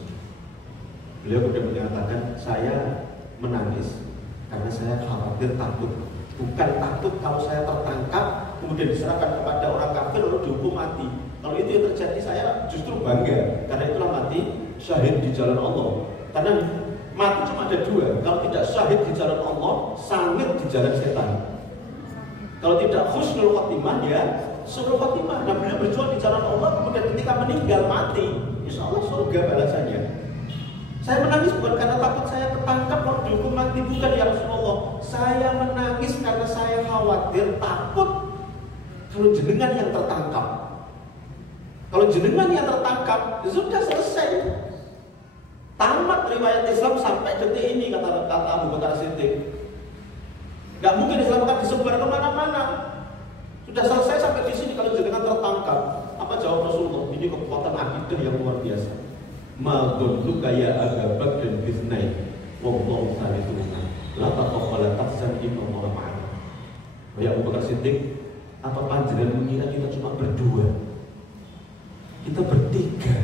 Beliau kemudian menyatakan, saya menangis karena saya khawatir, takut. Bukan takut kalau saya tertangkap kemudian diserahkan kepada orang kafir lalu dihukum mati. Kalau itu yang terjadi, saya justru bangga, karena itulah mati syahid di jalan Allah. Karena mati cuma ada dua, kalau tidak syahid di jalan Allah, sangit di jalan setan. Kalau tidak husnul khotimah, ya suruh khotimah. Nah, beliau berjuang di jalan Allah, kemudian ketika meninggal mati, insya Allah surga balasannya. Saya menangis bukan karena takut saya tertangkap kalau dihukum mati, bukan ya Rasulullah. Saya menangis karena saya khawatir, takut kalau jenengan yang tertangkap. Kalau jenengan yang tertangkap, ya sudah selesai. Tamat riwayat Islam sampai detik ini, kata Abu Bakar As-Siddiq. Gak mungkin Islam akan disebar kemana-mana. Sudah selesai sampai di sini kalau jenengan tertangkap. Apa jawab Rasulullah? Ini kekuatan akidah yang luar biasa. Ma dhunnuka ya Abu Bakr bisnai wallahu thalithuna la taqwa la tahzan inna Allaha ma'ana. Ya Abu Bakar Siddiq, apa panjenengan mengira kita cuma berdua? Kita bertiga.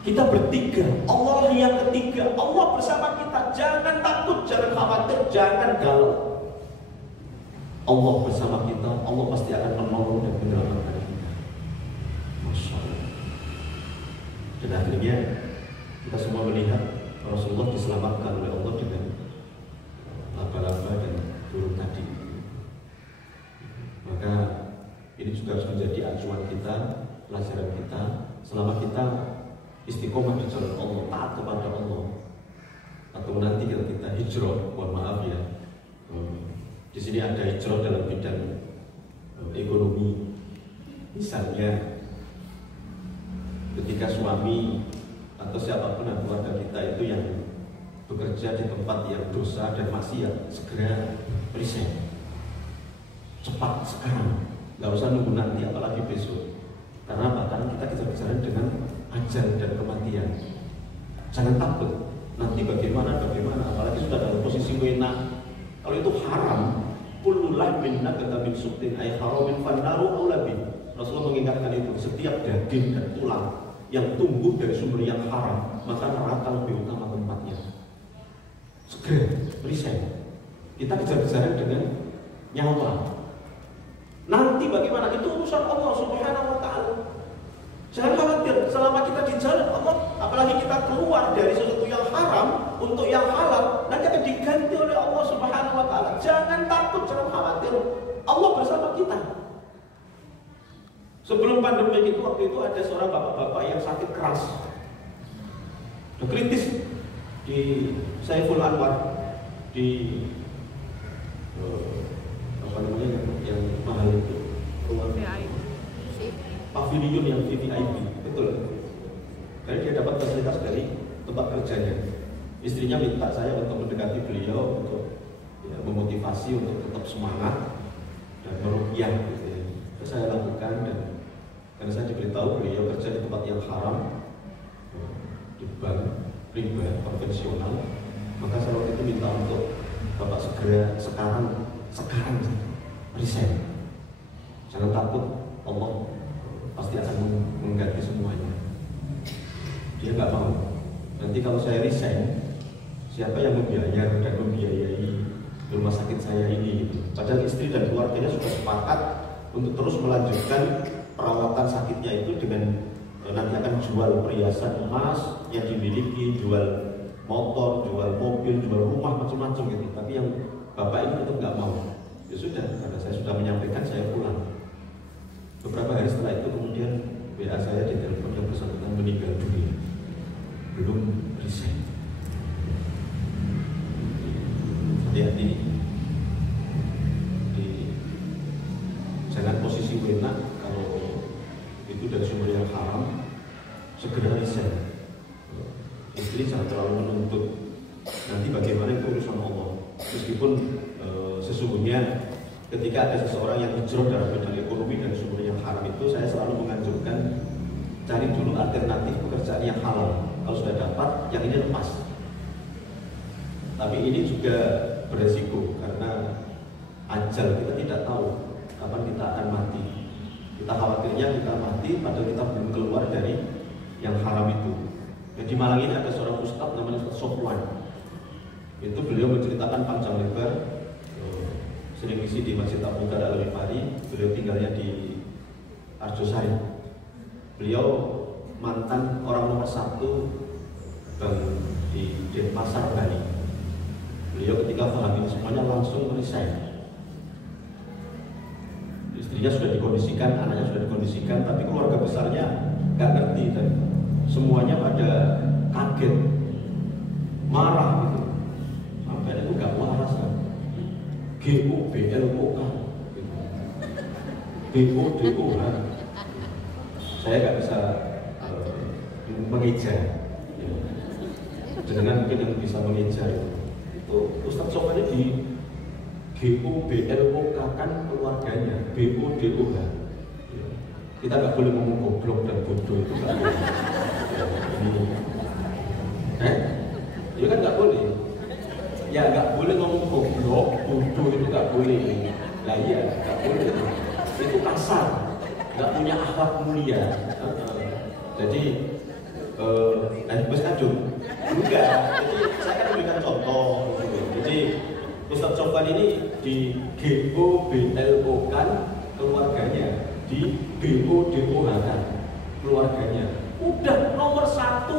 Kita bertiga, Allah yang ketiga, Allah bersama kita. Jangan takut, jangan khawatir, jangan galau. Allah bersama kita, Allah pasti akan menolong dan menyelamatkan kita. Masya Allah. Dan akhirnya kita semua melihat Rasulullah diselamatkan oleh Allah dengan laba-laba dan burung tadi. Maka ini juga harus menjadi acuan kita, pelajaran kita, selama kita istiqomah di jalan Allah, taat kepada Allah. Atau nanti kalau kita hijrah, mohon maaf ya, di sini ada hijrah dalam bidang ekonomi. Misalnya ketika suami atau siapapun keluarga kita itu yang bekerja di tempat yang dosa dan maksiat, segera resign cepat sekarang. nggak usah nunggu nanti, apalagi besok. Karena apa? Karena kita kejar-kejaran dengan ajal dan kematian. Jangan takut nanti bagaimana, apalagi sudah dalam posisi wena. Kalau itu haram, kullu lahmin nabata min subtin ay haramin fannaru aulabi. Rasulullah mengingatkan itu, setiap daging dan tulang yang tumbuh dari sumber yang haram, maka neraka lebih utama tempatnya. Segera resign. Kita kejar-kejaran dengan nyawa. Nanti bagaimana, itu urusan Allah Subhanahu wa ta'ala. Jangan khawatir, selama kita di jalan Allah, apalagi kita keluar dari sesuatu yang haram untuk yang halal, nanti akan diganti oleh Allah Subhanahu wa ta'ala. Jangan takut, jangan khawatir, Allah bersama kita. Sebelum pandemi itu, waktu itu ada seorang bapak-bapak yang sakit keras, kritis, di Saiful Anwar, di apa namanya yang mahal itu, pavilion yang VVIP, betul. Karena dia dapat fasilitas dari tempat kerjanya. Istrinya minta saya untuk mendekati beliau untuk ya, memotivasi untuk tetap semangat dan meruqyah gitu ya. Terus saya lakukan, dan karena saya diberitahu beliau kerja di tempat yang haram, di bank riba konvensional, maka saya waktu itu minta untuk Bapak segera sekarang resign. Jangan takut, Allah pasti akan mengganti semuanya. Dia nggak mau. Nanti kalau saya resign, siapa yang membiayai dan membiayai rumah sakit saya ini? Gitu. Padahal istri dan keluarganya sudah sepakat untuk terus melanjutkan perawatan sakitnya itu dengan nanti akan jual perhiasan emas yang dimiliki, jual motor, jual mobil, jual rumah, macam-macam gitu. Tapi yang bapak ini tetap nggak mau. Ya sudah, karena saya sudah menyampaikan, saya pulang. Beberapa hari setelah itu kemudian WA saya di telepon yang bersangkutan meninggal dunia, belum resign. Hati-hati, jangan posisi wena. Kalau itu dari sumber yang haram, segera resign. Istri jangan terlalu menuntut. Nanti bagaimana itu urusan Allah. Meskipun sesungguhnya ketika ada seseorang yang hijrah dalam bidang ekonomi dari sumber yang haram itu, saya selalu menganjurkan cari dulu alternatif pekerjaan yang halal. Kalau sudah dapat, yang ini lepas. Tapi ini juga beresiko karena ajal kita tidak tahu kapan kita akan mati. Kita khawatirnya kita mati padahal kita belum keluar dari yang haram itu. Di Malang ini ada seorang ustadz namanya Ustadz Sofwan. Itu beliau menceritakan panjang lebar, sering isi di Masjid Abu Bakar Al-Ghifari. Beliau tinggalnya di Arjosari. Beliau mantan orang nomor 1 bank di Denpasar, Bali. Beliau ketika paham ini semuanya langsung resign. Istrinya sudah dikondisikan, anaknya sudah dikondisikan, tapi keluarga besarnya nggak ngerti dan semuanya pada kaget, marah gitu. Sampai itu nggak waras kan? GOBLOK, BODOH. Saya nggak bisa mengeja. Dengan mungkin yang bisa mengeja itu Ustadz Sofwan di GOBLOK kan keluarganya, BODOH. Kita nggak boleh ngomong goblok dan bodoh, itu nggak boleh. Ya kan nggak boleh. Ya nggak boleh ngomong goblok, bodoh itu nggak boleh. Lah iya, nggak boleh. Itu kasar, nggak punya akhlak mulia. Jadi bos kajung enggak. Jadi saya kan memberikan contoh. Jadi Ustadz Sofwan ini di GOBLO kan keluarganya, di BODOH kan keluarganya. Udah nomor 1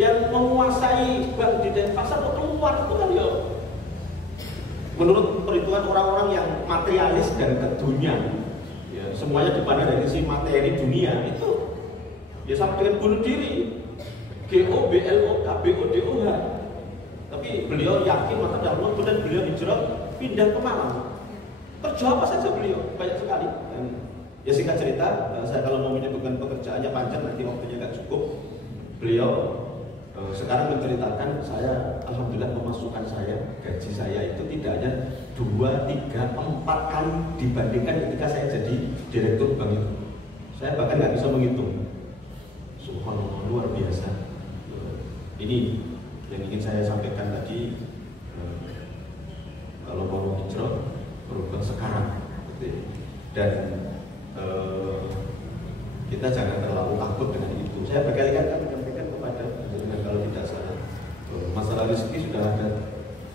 yang menguasai bank di Denpasar kok keluar, itu kan ya menurut perhitungan orang-orang yang materialis dan keduniaan, ya, semuanya dipandang dari sisi materi dunia, itu ya sama dengan bunuh diri. GOBLOK, BODOH. Tapi beliau yakin mata dalam Allah, dan beliau hijrah pindah ke Malang. Kerja apa saja beliau, banyak sekali. Dan ya singkat cerita, saya kalau mau menyebutkan pekerjaannya panjang, nanti waktunya nggak cukup. Beliau sekarang menceritakan, saya alhamdulillah pemasukan saya, gaji saya itu tidak hanya 2 3, 4 kali dibandingkan ketika saya jadi direktur bank itu. Saya bahkan nggak bisa menghitung. Subhanallah, luar biasa. Ini yang ingin saya sampaikan tadi. Kalau mau hijrah, berubah sekarang. Dan kita jangan terlalu takut dengan itu. Saya berkali-kali menyampaikan kepada dengan kalau tidak salah, masalah rezeki sudah ada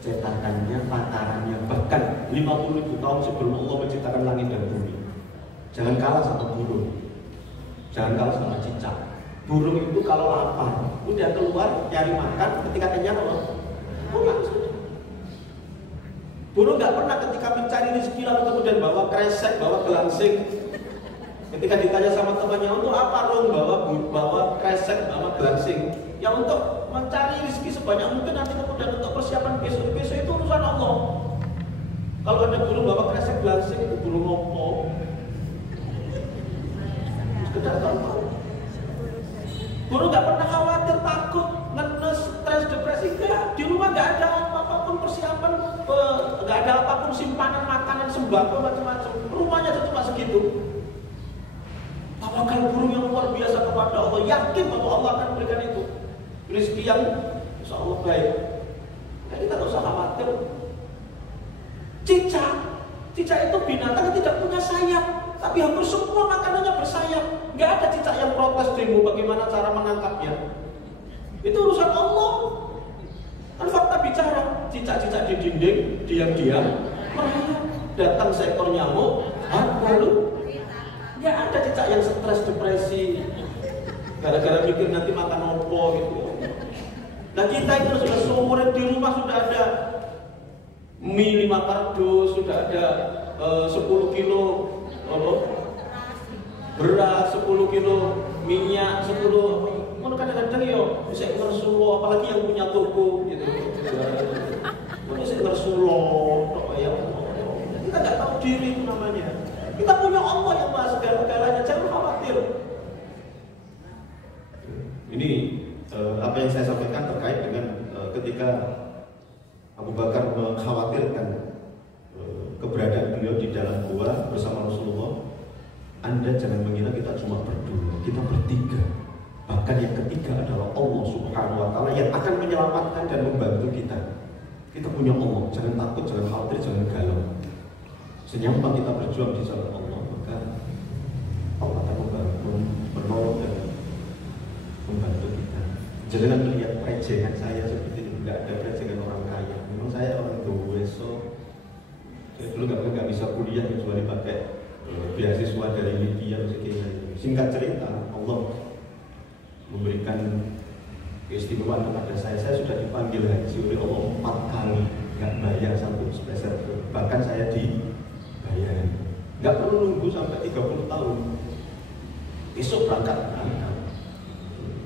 cetakannya, takarannya, bahkan 50.000 tahun sebelum Allah menciptakan langit dan bumi. Jangan kalah sama burung, jangan kalah sama cicak. Burung itu kalau lapar, udah keluar cari makan, ketika kenyang Allah pulang. Burung nggak pernah ketika mencari rezeki lalu kemudian bawa kresek, bawa gelangsing. Ketika ditanya sama temannya, untuk apa Rung bawa kresek, bawa gelangsing? Ya untuk mencari rezeki sebanyak mungkin, nanti kemudian untuk persiapan besok itu urusan Allah. Kalau ada burung bawa kresek gelangsing, itu burung opo. Sekedar tahu. Burung nggak pernah khawatir, takut, ngenes, stres, depresi. Enggak. Di rumah nggak ada apapun persiapan, nggak ada apapun simpanan makanan, sembako macam-macam. Rumahnya cuma segitu. Tawakal burung yang luar biasa kepada Allah, yakin bahwa Allah akan memberikan itu rezeki yang insya Allah baik. Jadi kita tidak usah khawatir. Cicak itu binatang yang tidak punya sayap, tapi hampir semua makanannya bersayap. Nggak ada cicak yang protes demo bagaimana cara menangkapnya. Itu urusan Allah. Kan fakta bicara, cicak-cicak di dinding diam-diam merayap. Datang seekor nyamuk, lalu nggak ada cicak yang stres, depresi, gara-gara mikir nanti makan opo gitu. Nah kita itu sudah sore di rumah sudah ada mie 5 kardus, sudah ada 10 kilo beras, 10 kilo minyak, 10. Mau kadang-kadang yo bisa ngersulo, apalagi yang punya toko gitu. Mau bisa ngersulo, ya. Kita nggak tahu diri itu namanya. Kita punya Allah yang maha segala-galanya, jangan khawatir. Ini apa yang saya sampaikan terkait dengan ketika Abu Bakar mengkhawatirkan keberadaan beliau di dalam gua bersama Rasulullah. Anda jangan mengira kita cuma berdua, kita bertiga. Bahkan yang ketiga adalah Allah Subhanahu wa Ta'ala yang akan menyelamatkan dan membantu kita. Kita punya Allah, jangan takut, jangan khawatir, jangan galau. Senyampang kita berjuang di jalan Allah, maka Allah akan menolong dan membantu kita. Jangan melihat prejengan saya seperti ini, nggak ada prejengan orang kaya. Memang saya orang tua, saya dulu nggak bisa kuliah kecuali pakai beasiswa dari Libya, misalnya. Singkat cerita, Allah memberikan keistimewaan kepada saya. Saya sudah dipanggil haji oleh Allah 4 kali, nggak bayar satu sepeser. Bahkan saya dibayar, nggak perlu nunggu sampai 30 tahun. Besok berangkat.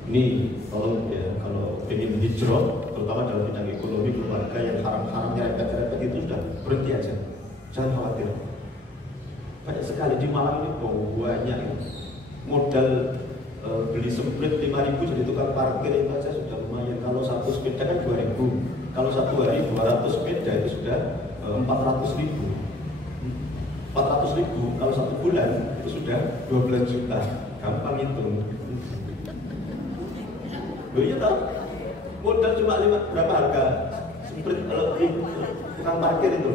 Ini tolong ya, kalau ingin hijrah, terutama dalam bidang ekonomi, keluarga yang haram-haram, nyerempet-nyerempet itu sudah berhenti aja, jangan khawatir. Banyak sekali di Malang ini banyak modal beli split 5.000 jadi tukang parkir itu aja sudah lumayan. Kalau satu sepeda kan 2.000, kalau satu hari 200 sepeda itu sudah 400.000. 400.000 kalau satu bulan itu sudah 12 juta. Gampang hitung. Loh iya tahu, modal cuma berapa harga split kalau tukang parkir itu.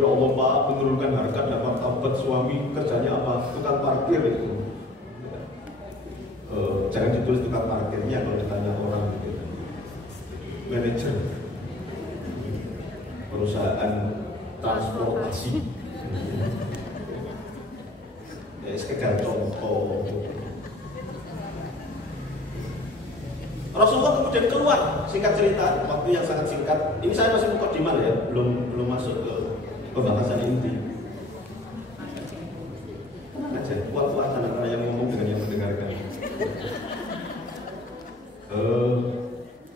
Ya Allah Pak, menurunkan harga dan martabat suami, kerjanya apa? Tukang parkir itu. Jangan ditulis tukang parkirnya kalau ditanya orang gitu. Manajer perusahaan transportasi. Ya sekedar contoh. Rasulullah kemudian keluar, singkat cerita, waktu yang sangat singkat. Ini saya masih mukadimah ya, belum masuk ke pembahasan inti. Tenang aja, kuat-kuatan antara yang ngomong dengan yang mendengarkan.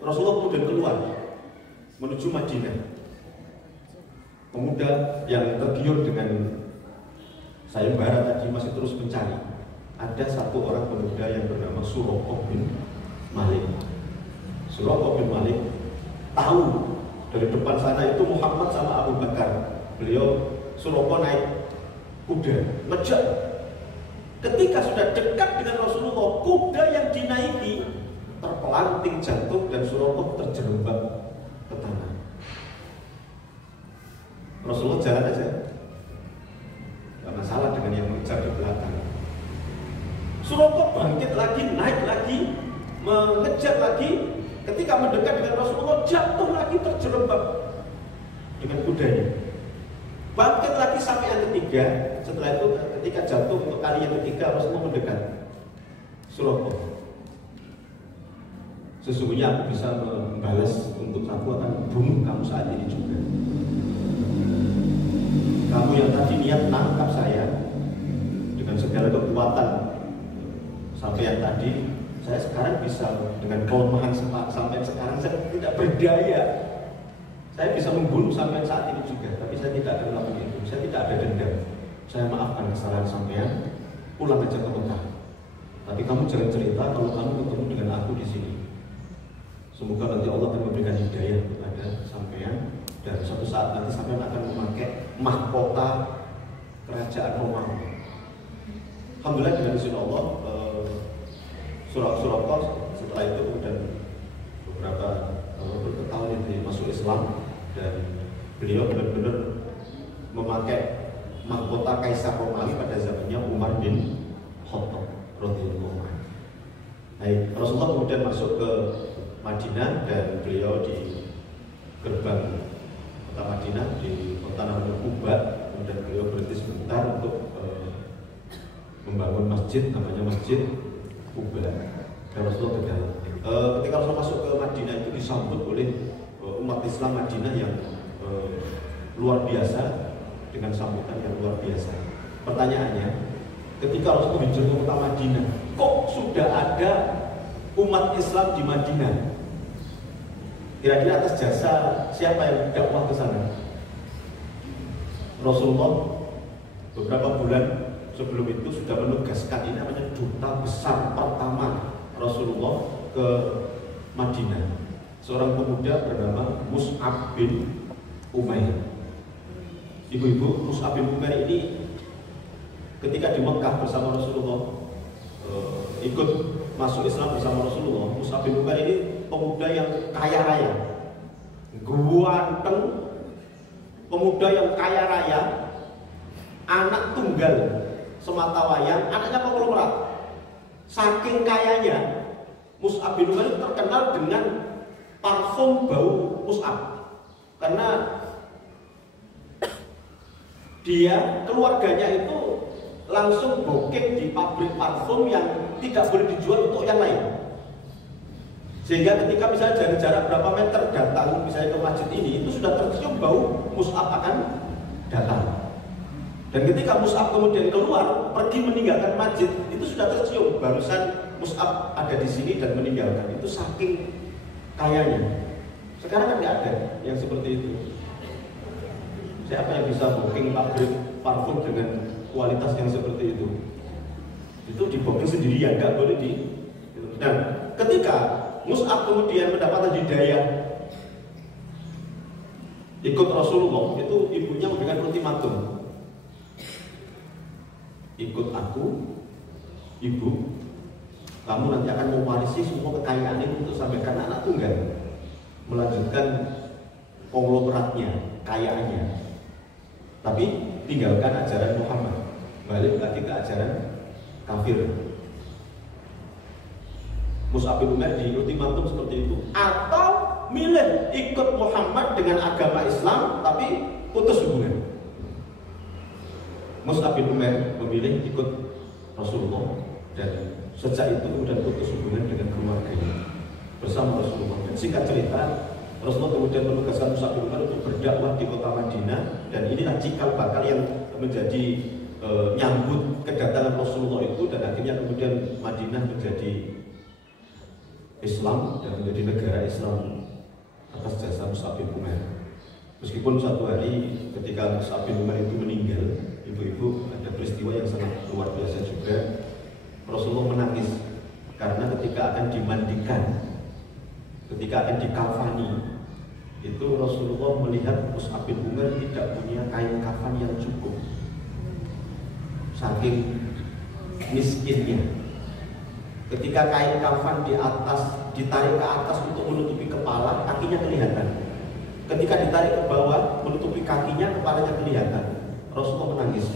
Rasulullah kemudian keluar menuju Madinah. Pemuda yang tergiur dengan sayembara tadi masih terus mencari. Ada satu orang pemuda yang bernama Suraqah bin Malik. Suraqah bin Malik tahu dari depan sana itu Muhammad sama Abu Bakar. beliau Suroqah naik kuda, ngejar. Ketika sudah dekat dengan Rasulullah, kuda yang dinaiki terpelanting jatuh dan Suroqah terjerembab ke tanah. Rasulullah jalan aja, gak masalah dengan yang mengejar di belakang. Suroqah bangkit lagi, naik lagi, mengejar lagi. Ketika mendekat dengan Rasulullah, jatuh lagi terjerembab dengan kudanya. Bangkit lagi sampai yang ketiga. Setelah itu ketika jatuh untuk kali yang ketiga, Rasulullah mendekat. Suroqah, sesungguhnya aku bisa membalas untuk aku akan bunuh kamu saat ini juga. Kamu yang tadi niat nangkap saya dengan segala kekuatan sampai yang tadi, saya sekarang bisa dengan kelemahan sampai sekarang saya tidak berdaya. Saya bisa membunuh sampai saat ini juga, tapi saya tidak akan melakukan itu. Saya tidak ada dendam. Saya maafkan kesalahan sampean, pulang aja ke Mekah. Tapi kamu jangan cerita kalau kamu ketemu dengan aku di sini. Semoga nanti Allah akan memberikan hidayah kepada sampean, dan suatu saat nanti sampean akan memakai mahkota kerajaan Romawi. Alhamdulillah dengan izin Allah, Suroqah setelah itu kemudian beberapa tahun itu masuk Islam, dan beliau benar-benar memakai mahkota Kaisar Romawi pada zamannya Umar bin Khattab radhiyallahu anhu. Rasulullah kemudian masuk ke Madinah, dan beliau di gerbang kota Madinah di kota namanya Quba. Kemudian beliau berhenti sebentar untuk membangun masjid namanya Masjid Quba. Dan Rasulullah ke dalam. Ketika Rasulullah masuk ke Madinah itu disambut oleh umat Islam Madinah yang luar biasa, dengan sambutan yang luar biasa. Pertanyaannya, ketika Rasulullah hijrah ke kota Madinah, kok sudah ada umat Islam di Madinah? Kira-kira atas jasa siapa yang dakwah ke sana? Rasulullah beberapa bulan sebelum itu sudah menugaskan, ini namanya duta besar pertama Rasulullah ke Madinah, seorang pemuda bernama Mus'ab bin Umair. Ibu-ibu, Mus'ab bin Umair ini ketika di Mekah bersama Rasulullah, ikut masuk Islam bersama Rasulullah. Mus'ab bin Umair ini pemuda yang kaya raya, ganteng, pemuda yang kaya raya, anak tunggal semata wayang, anaknya konglomerat. Saking kayanya, Mus'ab bin Umair terkenal dengan parfum bau Mus'ab, karena dia, keluarganya itu langsung booking di pabrik parfum yang tidak boleh dijual untuk yang lain. Sehingga ketika misalnya dari jarak berapa meter datang misalnya ke masjid ini, itu sudah tercium bau Mus'ab akan datang. Dan ketika Mus'ab kemudian keluar pergi meninggalkan masjid, itu sudah tercium barusan Mus'ab ada di sini dan meninggalkan. Itu saking kayanya. Sekarang kan nggak ada yang seperti itu. Siapa yang bisa booking pabrik parfum dengan kualitas yang seperti itu? Itu di booking sendirian, nggak boleh di. Dan ketika Mus'ab kemudian mendapatkan hidayah ikut Rasulullah, itu ibunya memberikan ultimatum. Ikut aku, ibu, kamu nanti akan mewarisi semua kekayaan ini untuk sampaikan anak tunggal, melanjutkan konglomeratnya, kayaannya. Tapi tinggalkan ajaran Muhammad, balik lagi ke ajaran kafir. Mus'ab bin Umair di ultimatum seperti itu. Atau milih ikut Muhammad dengan agama Islam tapi putus hubungan. Mus'ab bin Umair memilih ikut Rasulullah, dan sejak itu kemudian putus hubungan dengan keluarganya bersama Rasulullah. Dan singkat cerita, Rasulullah kemudian menugaskan Mus'ab bin Umair untuk berdakwah di kota Madinah, dan inilah cikal bakal yang menjadi nyambut kedatangan Rasulullah itu, dan akhirnya kemudian Madinah menjadi Islam dan menjadi negara Islam atas jasa Mus'ab bin Umair. Meskipun suatu hari ketika Mus'ab bin Umair itu meninggal, ibu-ibu, ada peristiwa yang sangat luar biasa juga. Rasulullah menangis karena ketika akan dimandikan, ketika akan dikafani, itu Rasulullah melihat Mus'ab bin Umair tidak punya kain kafan yang cukup, saking miskinnya. Ketika kain kafan di atas ditarik ke atas untuk menutupi kepala, kakinya kelihatan. Ketika ditarik ke bawah menutupi kakinya, kepalanya kelihatan. Rasulullah menangis.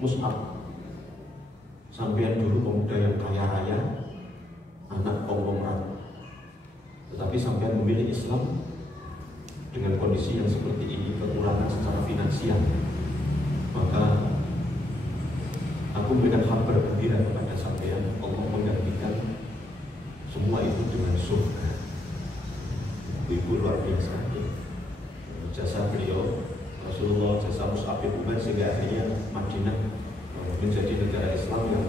Mus'ab, sampean dulu pemuda yang kaya raya, anak konglomerat, tetapi sampean memilih Islam dengan kondisi yang seperti ini, kekurangan secara finansial, maka aku memberikan kabar gembira kepada sampean, Allah menggantikan semua itu dengan surga. Ibu luar biasa, jasa beliau Rasulullah, jasa Mus'ab bin Umair, sehingga akhirnya Madinah menjadi negara Islam yang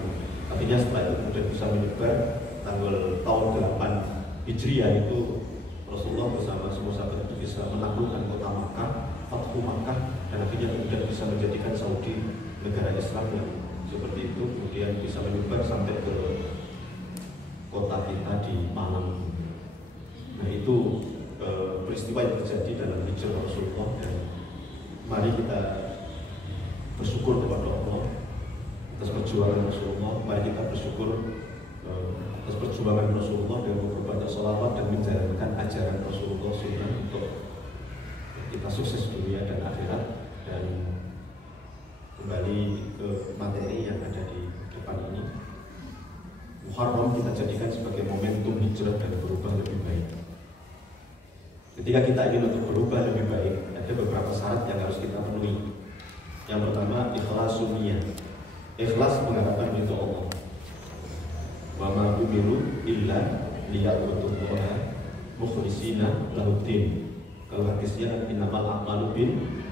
akhirnya setelah itu kemudian bisa menyebar. Tahun 8 Hijriah itu Rasulullah bersama semua sahabat itu bisa menaklukkan kota Makkah, Fathu Makkah, dan akhirnya kemudian bisa menjadikan Saudi negara Islam yang seperti itu, kemudian bisa menyebar sampai ke kota kita di Malang. Nah itu peristiwa yang terjadi dalam hijrah Rasulullah, dan mari kita bersyukur kepada Allah atas perjuangan Rasulullah. Mari kita bersyukur atas perjuangan Rasulullah dengan berbanyak sholawat dan menjalankan ajaran Rasulullah sunnah untuk kita sukses dunia dan akhirat. Dan kembali ke materi yang ada di depan ini, Muharram kita jadikan sebagai momentum hijrah dan berubah lebih baik. Ketika kita ingin untuk berubah lebih baik, ada beberapa syarat yang harus kita penuhi. Yang pertama, ikhlasun niyah, ikhlas mengharapkan ridho Allah. Wa ma tumiru illa liya'budullaha mukhlishina lahuddin. Kalau hadisnya innamal a'malu bin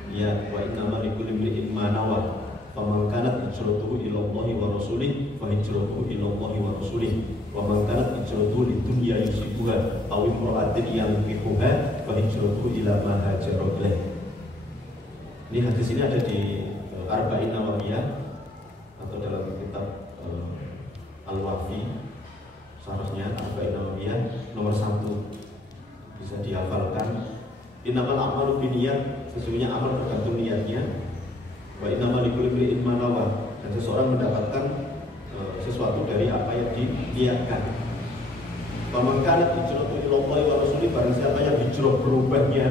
ya wa innamal likulli imrin ma nawa. Faman kanat hijratuhu ila Allahi wa rasulih fa hijratuhu ila Allahi wa rasulih. Wa man kanat hijratuhu lidunya yusibuha aw imra'atin yankihuha fa hijratuhu ila ma hajara ilaih. Ini hadis ini ada di Arba'in Nawawiyah atau dalam kitab Al-Wafi, syarahnya Arba'in Nawawiyah nomor 1, bisa dihafalkan. Innamal a'malu binniyat, sesungguhnya amal tergantung niatnya. Wa innamal likulli imrin ma nawa, dan seseorang mendapatkan sesuatu dari apa yang diniatkan. Faman kanat hijratuhu ila Allahi wa rasulih, barang siapa yang hijrah berubahnya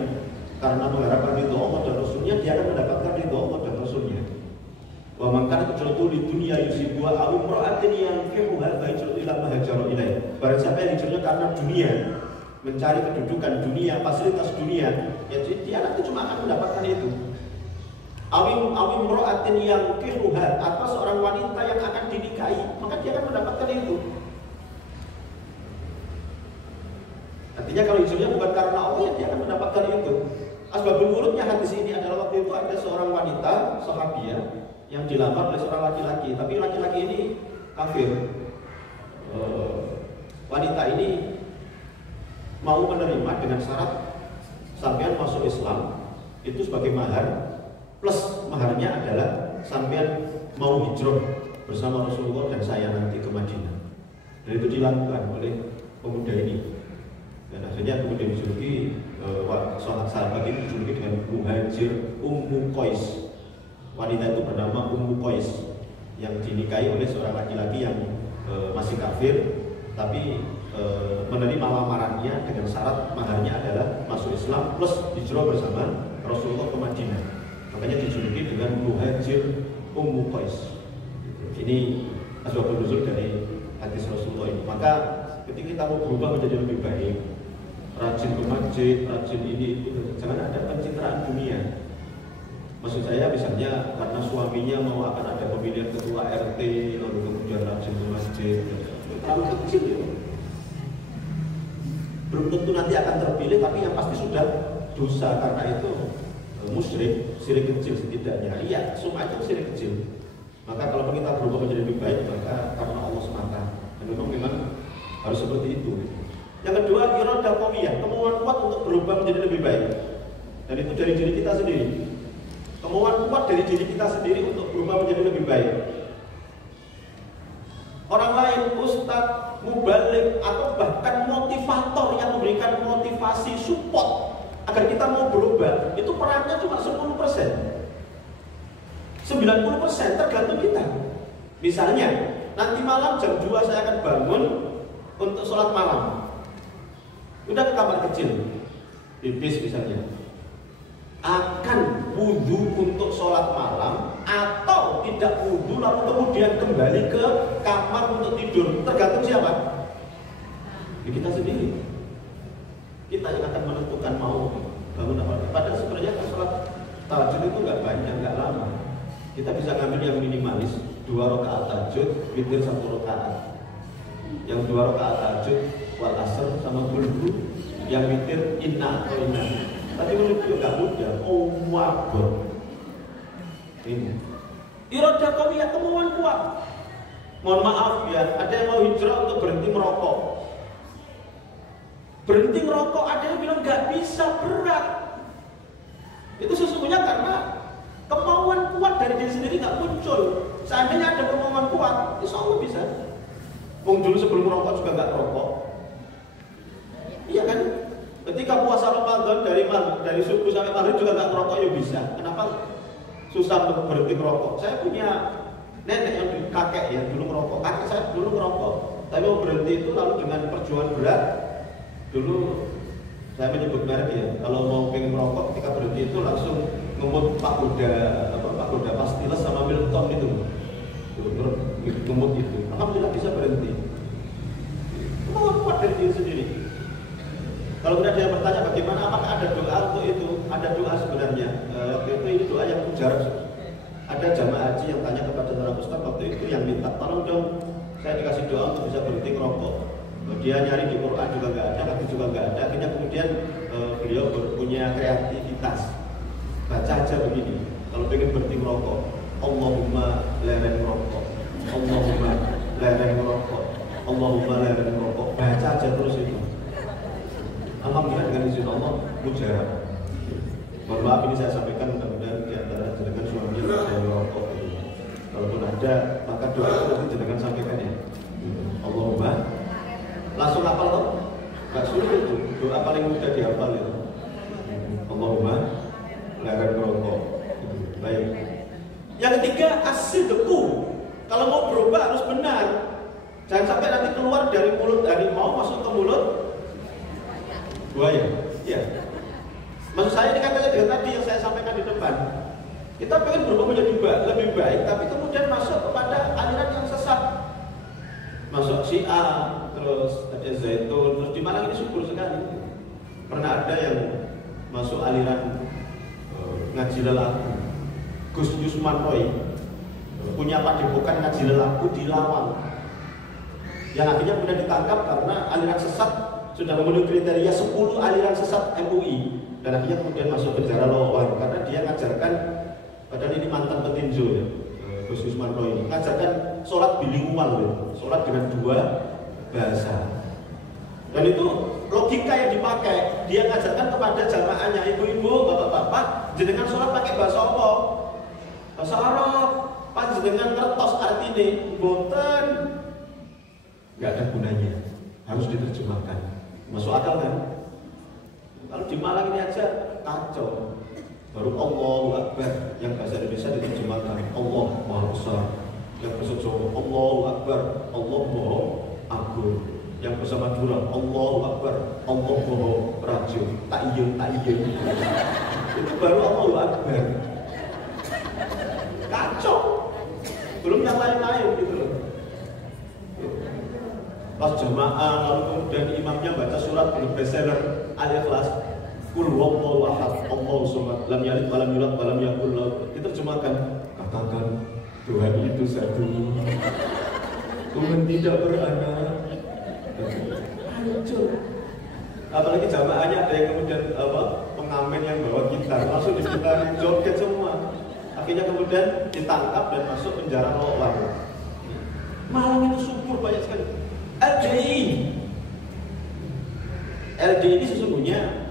karena mengharapkan ridho Allah dan Rasulnya, dia akan mendapatkan ridho Allah dan Rasulnya. Wa man kanat hijratuhu lidunya yusibuha aw imra'atin yankihuha fa hijratuhu ila ma hajara ilaih. Barang siapa yang hijrahnya karena dunia, mencari kedudukan dunia, fasilitas dunia, ya dia nanti cuma akan mendapatkan itu. Awim imra'atin yankihuha, atau seorang wanita yang akan dinikahi, maka dia akan mendapatkan itu. Artinya kalau hijrahnya bukan karena Allah, ya dia akan mendapatkan itu. Asbabul wurudnya hadis ini adalah waktu itu ada seorang wanita sahabiah yang dilamar oleh seorang laki-laki, tapi laki-laki ini kafir. Wanita ini mau menerima dengan syarat sampean masuk Islam itu sebagai mahar, plus maharnya adalah sampean mau hijrah bersama Rasulullah dan saya nanti ke Madinah. Dan itu dilakukan oleh pemuda ini. Dan akhirnya kemudian dijuluki sahabat ini dijuluki dengan Muhajir Ummu Qais. Wanita itu bernama Ummu Qais yang dinikahi oleh seorang laki-laki yang masih kafir, tapi menerima lamarannya dengan syarat maharnya adalah masuk Islam plus hijrah bersama Rasulullah ke Madinah. Makanya dijuluki dengan Muhajir Ummu Qais. Ini asbabun nuzul dari hadis Rasulullah ini. Maka ketika kita mau berubah menjadi lebih baik, rajin ke masjid, rajin ini itu, jangan ada pencitraan dunia. Maksud saya misalnya karena suaminya mau akan ada pemilihan ketua RT, lalu kemudian rajin ke masjid, terlalu kecil ya. Belum tentu nanti akan terpilih, tapi yang pasti sudah dosa karena itu musyrik, syirik kecil setidaknya. Iya, semua itu syirik kecil. Maka kalau kita berubah menjadi lebih baik, maka karena Allah semata. Dan memang harus seperti itu. Yang kedua, iradah qawiyah, kemauan kuat untuk berubah menjadi lebih baik. Dan itu dari diri kita sendiri. Kemauan kuat dari diri kita sendiri untuk berubah menjadi lebih baik. Orang lain, ustadz, mubalik, atau bahkan motivator yang memberikan motivasi support agar agar kita mau berubah, itu perannya cuma 10%. 90% tergantung kita. Misalnya, nanti malam jam 2 saya akan bangun untuk sholat malam. Udah ke kamar kecil, pipis misalnya. Akan wudhu untuk sholat malam atau tidak wudhu lalu kemudian kembali ke kamar untuk tidur, tergantung siapa? Ya, kita sendiri. Kita yang akan menentukan mau bangun apa. Padahal sebenarnya sholat tahajud itu nggak banyak, nggak lama. Kita bisa ngambil yang minimalis 2 rakaat tahajud, witir 1 rakaat. Yang 2 rakaat tahajud wal asr sama dulu, yang witir inna atau inna. Tapi menurut gue gak mudah. Oh wabah. Ini iradah qawiyah, kemauan kuat. Mohon maaf ya, ada yang mau hijrah untuk berhenti merokok. Berhenti merokok, ada yang bilang gak bisa, berat. Itu sesungguhnya karena kemauan kuat dari diri sendiri gak muncul. Seandainya ada kemauan kuat, insya Allah bisa. Wong dulu sebelum merokok juga gak merokok. Iya kan? Ketika puasa Ramadan dari subuh sampai maghrib juga nggak merokok, ya bisa. Kenapa susah untuk berhenti merokok? Saya punya nenek yang kakek ya dulu merokok, kakek saya dulu merokok. Tapi mau berhenti itu lalu dengan perjuangan berat. Dulu saya menyebut merek ya. Kalau mau pengen merokok, ketika berhenti itu langsung ngemut pagoda pastiles sama Milton itu. Ngemut itu. Alhamdulillah bisa berhenti. Mau kuat dari diri sendiri. Kalau kemudian dia bertanya bagaimana, apakah ada doa untuk itu? Ada doa sebenarnya. Waktu itu ini doa yang mujarab. Ada jamaah haji yang tanya kepada seorang ustaz waktu itu yang minta tolong dong, saya dikasih doa untuk bisa berhenti merokok. Dia nyari di Quran juga nggak ada, hadis juga nggak ada. Akhirnya kemudian beliau punya kreativitas. Baca aja begini. Kalau pengen berhenti merokok, Allahumma larang merokok, Allahumma larang merokok, Allahumma larang merokok. Baca aja terus itu. Alhamdulillah dengan izin Allah mujarab. Mohon maaf ini saya sampaikan mudah-mudahan di antara jenengan suaminya tidak ada yang merokok. Kalaupun ada, maka doa itu nanti jenengan sampaikan ya. Allahumma, langsung hafal loh. Gak sulit itu, doa paling mudah dihafal itu. Allahumma, larang merokok. Baik. Yang ketiga, as-sidqu. Kalau mau berubah harus benar. Jangan sampai nanti keluar dari mulut harimau masuk ke mulut buaya. Ya. Maksud saya ini katanya dengan tadi yang saya sampaikan di depan. Kita pengen berubah menjadi lebih baik, tapi kemudian masuk kepada aliran yang sesat. Masuk Syiah, terus ada Zaitun, terus di Malang ini subur sekali. Pernah ada yang masuk aliran ngaji lelaku. Gus Yusman Roy punya padepokan ngaji lelaku di Lawang. Yang akhirnya kemudian ditangkap karena aliran sesat sudah memenuhi kriteria 10 aliran sesat MUI, dan akhirnya kemudian masuk penjara Lawang karena dia ngajarkan, padahal ini mantan petinju ya, Gus Yusman Roy ini ngajarkan sholat bilingual ya, sholat dengan 2 bahasa. Dan itu logika yang dipakai, dia ngajarkan kepada jamaahnya, ibu-ibu, bapak-bapak, jenengan sholat pakai bahasa apa? Bahasa Arab. Panjenengan kertos artinya boten, nggak ada gunanya, harus diterjemahkan. Masuk akal kan? Kalau di Malang ini aja kacau. Baru Allahu Akbar yang bahasa Indonesia diterjemahkan Allah Maha Besar. Yang bahasa Jawa Allahu Akbar, Allah Maha Agung. Yang bahasa Madura Allahu Akbar, Allah Maha Rajo. Tak iya. Itu baru Allahu Akbar. Kacau. Belum yang lain-lain gitu loh. Pas jamaah lalu kemudian imamnya baca surat bestseller Al-Ikhlas, Qul huwallahu ahad, Allahu samad, lam yalid walam yulad walam yakul lahu. Diterjemahkan, katakan Tuhan itu satu, Tuhan tidak beranak. Hancur. Apalagi jamaahnya ada yang kemudian pengamen yang bawa gitar, langsung dibutarin joget semua. Akhirnya kemudian ditangkap dan masuk penjara Lawang. Malang itu subur banyak sekali. LDI ini sesungguhnya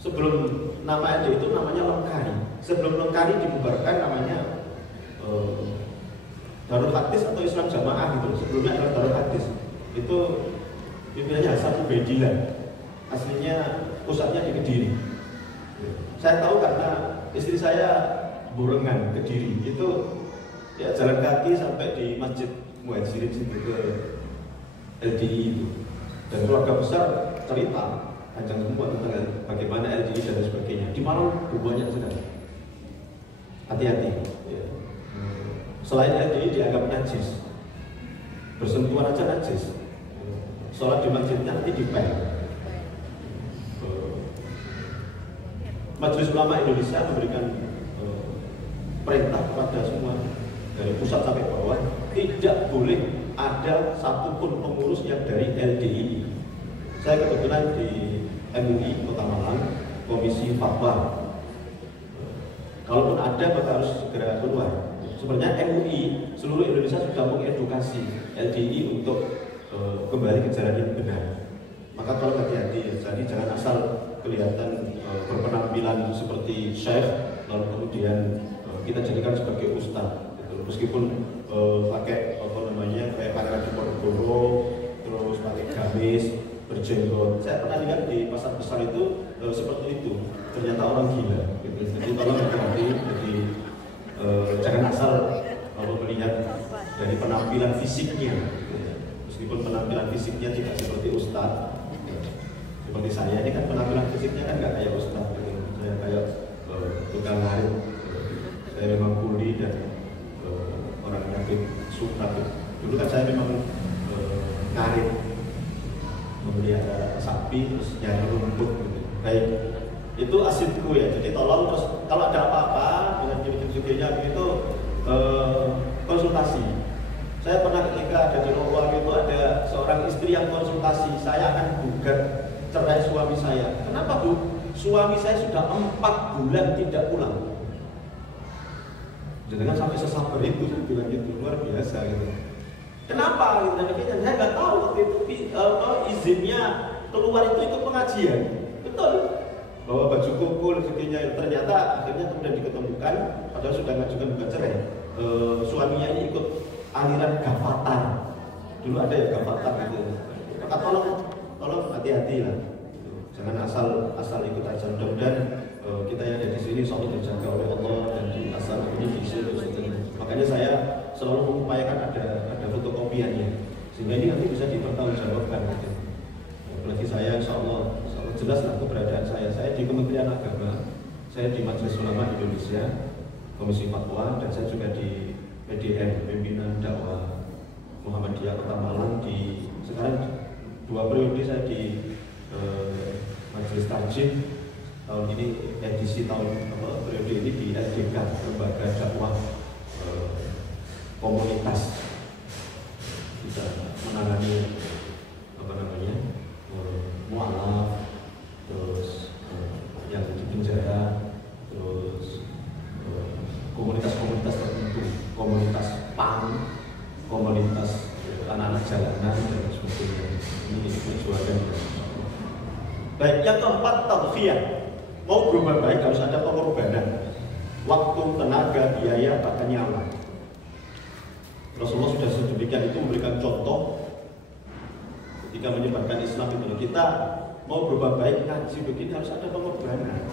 sebelum nama LDI itu namanya Lengkari. Sebelum Lengkari dibubarkan namanya Darul Hadis atau Islam Jamaah gitu. Sebelumnya adalah Darul Hadis. Itu pimpinannya Hasan Ubaidillah. Aslinya pusatnya di Kediri. Saya tahu karena istri saya Burengan, Kediri, itu ya jalan kaki sampai di Masjid Muhajirin situ ke LDI itu. Dan keluarga besar cerita panjang semua tentang bagaimana LDI dan sebagainya. Di Malang banyak sekali. Hati-hati. Ya. Selain LDI dianggap najis, bersentuhan aja najis. Sholat di masjidnya nanti dipel. Majelis Ulama Indonesia memberikan perintah kepada semua dari pusat sampai bawah, tidak boleh ada satupun pengurus yang dari LDI. Saya kebetulan di MUI Kota Malang, Komisi Fatwa. Kalaupun ada maka harus segera keluar. Sebenarnya MUI seluruh Indonesia sudah mengedukasi LDI untuk kembali ke jalan yang benar. Maka kalau hati-hati, jadi jangan asal kelihatan berpenampilan seperti syekh lalu kemudian kita jadikan sebagai ustaz gitu. Meskipun pakai apa namanya kayak Pangeran Diponegoro, terus pakai gamis, berjenggot. Saya pernah lihat di pasar besar itu seperti itu. Ternyata orang gila gitu. Jadi tolong hati-hati. Jadi jangan asal melihat dari penampilan fisiknya gitu. Meskipun penampilan fisiknya tidak seperti ustaz, seperti saya ini kan penampilan fisiknya kan nggak kayak ustaz gitu. Saya kayak tukang ngarit. Saya memang kuli dan orang yang suka. Dulu kan saya memang ngarit, memelihara sapi, terus nyari rumput gitu. Baik, itu asitku ya. Jadi tolong terus kalau ada apa-apa dengan jenis-jenisnya itu konsultasi. Saya pernah ketika ada di Lowang itu ada seorang istri yang konsultasi, saya akan gugat cerai suami saya. Kenapa Bu? Suami saya sudah 4 bulan tidak pulang. Jangan sampai sesabar itu, saya bilang gitu, luar biasa gitu. Kenapa? Gitu, dan saya nggak tahu waktu itu izinnya keluar itu ikut pengajian, betul. Bawa baju koko dan sebagainya. Ternyata akhirnya kemudian diketemukan, padahal sudah mengajukan bukan cerai. Suaminya ini ikut aliran Gavatar. Dulu ada ya Gavatar gitu. Maka tolong hati-hati lah. Jangan asal ikut aja. Mudah-mudahan kita yang ada di sini selalu dijaga oleh Allah dan di asal ini di sini. Makanya saya selalu mengupayakan ada fotokopiannya sehingga ini nanti bisa dipertanggungjawabkan. Gitu. Apalagi saya, insya Allah jelas lah keberadaan saya. Saya di Kementerian Agama, saya di Majelis Ulama Indonesia, Komisi Fatwa, dan saya juga di PDM, Pimpinan Dakwah Muhammadiyah Kota Malang. Sekarang 2 periode saya di Majelis Tarjih. Tahun ini edisi periode ini di LDK, Lembaga Dakwah Komunitas, bisa menangani mualaf, terus yang di penjara, terus komunitas-komunitas tertentu, komunitas PAN, komunitas anak-anak jalanan dan sebagainya. Ini perjuangan. Baik, yang keempat tadhiyah. Mau berubah baik harus ada pengorbanan, waktu, tenaga, biaya, bahkan nyawa. Rasulullah sudah sedemikian itu memberikan contoh ketika menyebarkan Islam itu. Kita mau berubah baik ngaji begini harus ada pengorbanan.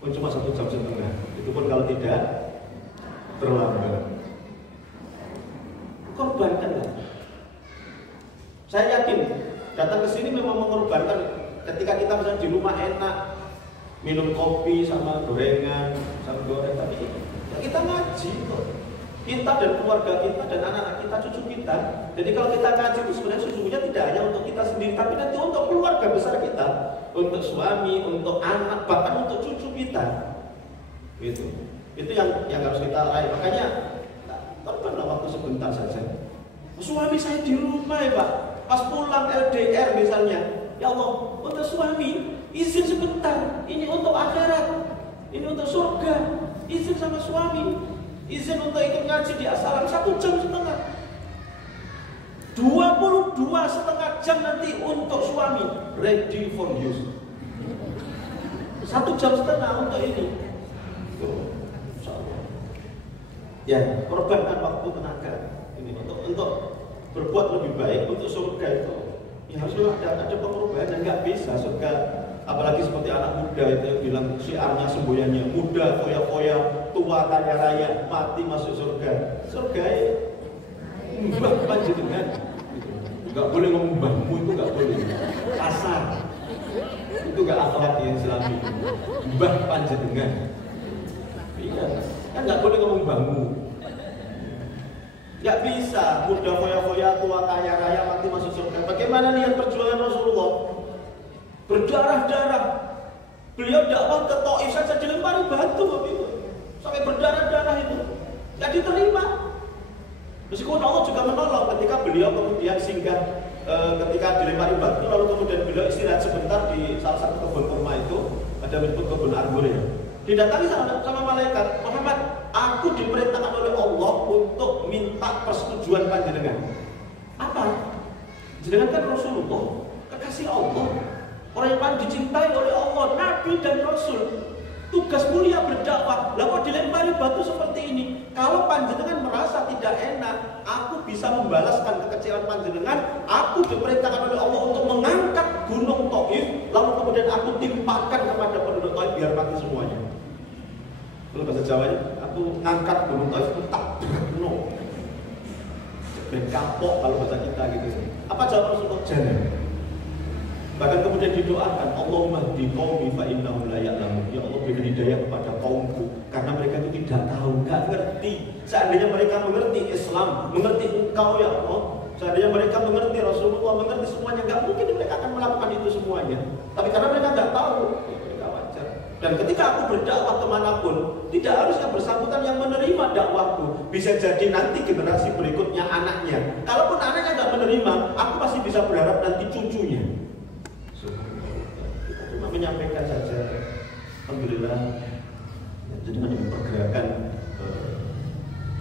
Pun cuma 1,5 jam, itu pun kalau tidak terlambat. Korbankanlah. Saya yakin datang ke sini memang mengorbankan. Ketika kita misalnya di rumah enak, minum kopi sama gorengan, sama goreng, tapi ya kita ngaji kok. Kita dan keluarga kita dan anak-anak kita, cucu kita. Jadi kalau kita ngaji itu sebenarnya sesungguhnya tidak hanya untuk kita sendiri, tapi nanti untuk keluarga besar kita, untuk suami, untuk anak, bahkan untuk cucu kita. Gitu. Itu yang harus kita raih. Makanya korbanlah waktu sebentar saja. Suami saya di rumah ya Pak, pas pulang LDR misalnya, ya Allah, untuk suami izin sebentar, ini untuk akhirat, ini untuk surga, izin sama suami, izin untuk ikut ngaji di Asalan 1,5 jam, 22,5 jam nanti untuk suami, ready for use. 1,5 jam untuk ini. Ya, korbankan waktu, tenaga ini untuk berbuat lebih baik untuk surga itu. Ya harus ada pengorbanan, nggak bisa surga Apalagi seperti anak muda itu bilang syiarnya semboyannya muda, foya-foya, tua kaya raya, mati masuk surga. Surga mbah panjenengan. Enggak boleh ngomong mbahmu, itu enggak boleh. Kasar. Itu enggak akhlak yang Islami. Mbah panjenengan. Iya, kan enggak boleh ngomong mbahmu. Enggak bisa, muda foya-foya, tua kaya raya, mati masuk surga. Bagaimana niat perjuangan Rasulullah? Berdarah-darah. Beliau dakwah ke Taif saja dilempari batu waktu itu. Sampai berdarah-darah itu. Enggak diterima. Meskipun Allah juga menolong ketika beliau kemudian singgah ketika dilempari batu, lalu kemudian beliau istirahat sebentar di salah satu kebun kurma itu, ada menyebut kebun anggur ya. Didatangi sama malaikat, Muhammad, aku diperintahkan oleh Allah untuk minta persetujuan panjenengan. Apa? Jenengan kan Rasulullah, kekasih Allah, orang yang paling dicintai oleh Allah, Nabi dan Rasul. Tugas mulia berdakwah. Lah kok dilempari batu seperti ini? Kalau panjenengan merasa tidak enak, aku bisa membalaskan kekecewaan panjenengan. Aku diperintahkan oleh Allah untuk mengangkat gunung Taif, lalu kemudian aku timpakan kepada penduduk Taif biar mati semuanya. Kalau bahasa Jawanya, aku ngangkat gunung Taif itu tak no. Ben kapok kalau bahasa kita gitu. Apa jawab Rasulullah? Jangan. Bahkan kemudian didoakan, Allahumma hdi qaumi fa innahum la ya'lamun. Ya Allah, beri hidayah kepada kaumku karena mereka itu tidak tahu, enggak ngerti. Seandainya mereka mengerti Islam, mengerti Engkau ya Allah, seandainya mereka mengerti Rasulullah, mengerti semuanya, enggak mungkin mereka akan melakukan itu semuanya. Tapi karena mereka enggak tahu, mereka wajar. Dan ketika aku berdakwah kemanapun, tidak harus yang bersangkutan yang menerima dakwahku. Bisa jadi nanti generasi berikutnya anaknya. Kalaupun anaknya enggak menerima, aku pasti bisa berharap nanti cucunya. Cuma menyampaikan saja, alhamdulillah. Jadi ada pergerakan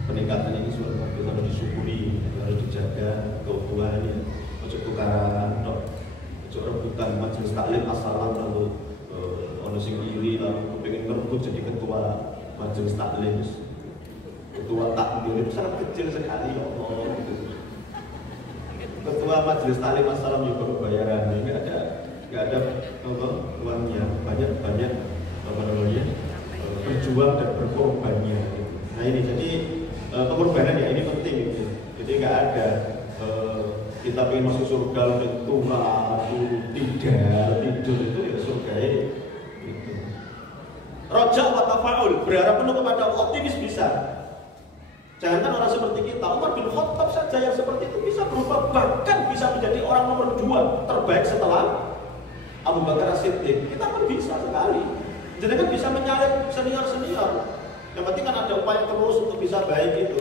peningkatan ini sudah harus disyukuri, harus dijaga keutuhannya. Ojo tukaran, ojo rebutan majelis taklim asal lalu ono sing iri lalu kepengin ngerebut jadi ketua majelis taklim. Ketua taklim itu sangat kecil sekali ya Allah. Ketua majelis taklim asal juga bayaran, nggak ada uangnya, banyak apa namanya berjuang dan berkorbannya. Nah ini jadi pengorbanan ya ini penting gitu. Jadi nggak ada kita pengen masuk surga udah tua tidur itu ya surga itu. Roja wa tafaul, berharap penuh kepada Allah, optimis bisa. Jangan orang seperti kita, Umar bin Khattab saja yang seperti itu bisa berubah, bahkan bisa menjadi orang nomor 2 terbaik setelah Abu Bakar As-Siddiq. Kita pun bisa sekali. Jadi kan bisa menyalip senior-senior. Yang penting kan ada upaya terus untuk bisa baik itu.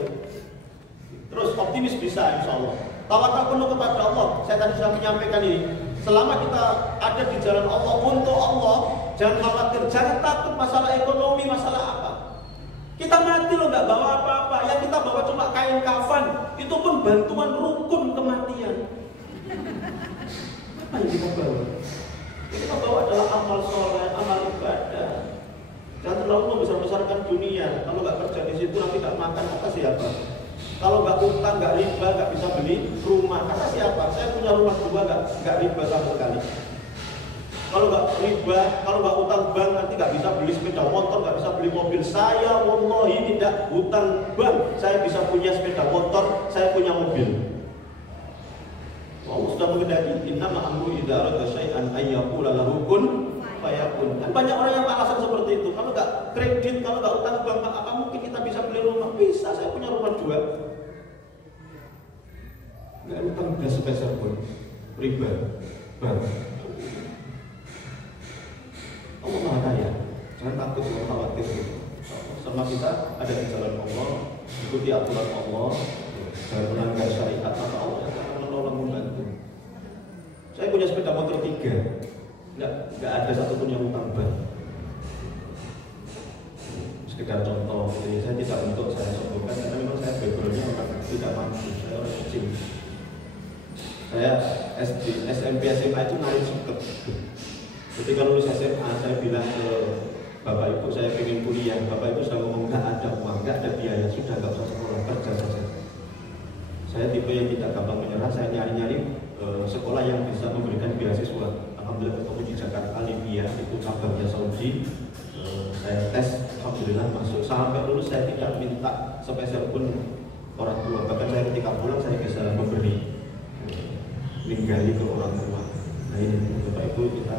Terus optimis bisa insya Allah. Tawakal penuh kepada Allah. Saya tadi sudah menyampaikan ini. Selama kita ada di jalan Allah untuk Allah, jangan khawatir, jangan takut masalah ekonomi, masalah apa. Kita mati loh nggak bawa apa-apa. Yang kita bawa cuma kain kafan. Itu pun bantuan rukun kematian. Apa yang kita bawa? Kita bawa adalah amal soleh, amal ibadah. Jangan terlalu membesar-besarkan dunia. Kalau nggak kerja di situ nanti nggak makan, kata siapa? Kalau nggak utang, nggak riba, nggak bisa beli rumah, kata siapa? Saya punya rumah 2 nggak riba sama sekali. Kalau nggak riba, kalau nggak utang bank nanti nggak bisa beli sepeda motor, nggak bisa beli mobil. Saya wallahi tidak utang bank. Saya bisa punya sepeda motor, saya punya mobil. Allah sudah mengendaki, innama amru idza arada syai'an ay yaqula lahu kun fayakun. Kan banyak orang yang alasan seperti itu. Kalau nggak kredit, kalau nggak utang bank, apa mungkin kita bisa beli rumah? Bisa, saya punya rumah 2. Nggak utang belas sepeser pun, riba, bank. Allah Maha Kaya, jangan takut, jangan khawatir. Sama kita ada di jalan Allah, ikuti aturan Allah, jangan melanggar syariat, maka Allah akan menolong membantu. Saya punya sepeda motor 3, nggak ada satupun yang utang bank. Sekedar contoh, jadi saya tidak untuk saya sombongkan karena memang saya backgroundnya orang tidak mampu, saya orang kecil. Saya SMP SMA itu naik suket. Ketika lulus SMA saya bilang ke bapak ibu saya pengen kuliah. Bapak ibu sudah ngomong nggak ada uang, nggak ada biaya, sudah nggak usah sekolah, kerja saja. Saya tipe yang tidak gampang menyerah. Saya nyari-nyari sekolah yang bisa memberikan beasiswa. Alhamdulillah ketemu di Jakarta Libya, itu cabangnya Saudi. Saya tes, alhamdulillah masuk. Sampai lulus saya tidak minta sepeser pun orang tua. Bahkan saya ketika pulang saya bisa memberi, ninggali ke orang tua. Nah ini Bapak Ibu, kita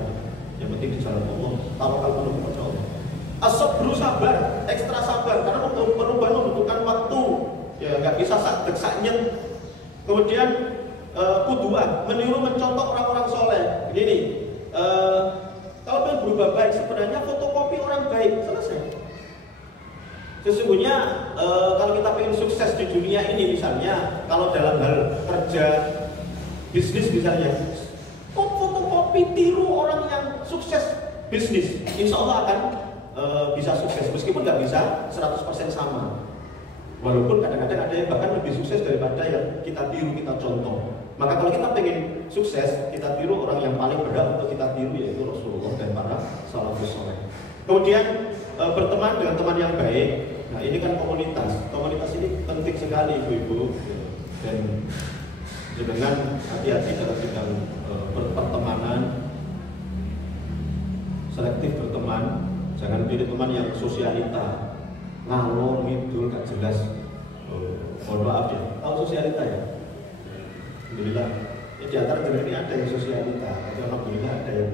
yang penting di jalan Allah, tawakal penuh kepada Allah. As-sabru, sabar, ekstra sabar, karena untuk perubahan membutuhkan waktu. Ya nggak bisa sak-sak. Kemudian kuduan, meniru mencontoh orang-orang soleh. Begini, kalau pengen berubah baik, sebenarnya fotokopi orang baik, selesai. Sesungguhnya kalau kita pengen sukses di dunia ini, misalnya kalau dalam hal kerja, bisnis misalnya, fotokopi tiru orang yang sukses bisnis, insya Allah akan bisa sukses, meskipun nggak bisa 100% sama. Walaupun kadang-kadang ada yang bahkan lebih sukses daripada yang kita tiru, kita contoh. Maka kalau kita pengen sukses, kita tiru orang yang paling berhak untuk kita tiru, yaitu Rasulullah dan para salafus saleh. Kemudian berteman dengan teman yang baik. Nah ini kan komunitas. Komunitas ini penting sekali ibu-ibu. Dan dengan hati-hati dalam bidang pertemanan, selektif berteman. Jangan pilih teman yang sosialita, ngalor ngidul gak jelas. Mohon maaf ya, tahu sosialita ya? Alhamdulillah. Ya, di antara jenis ini ada yang sosialita, tapi alhamdulillah ada yang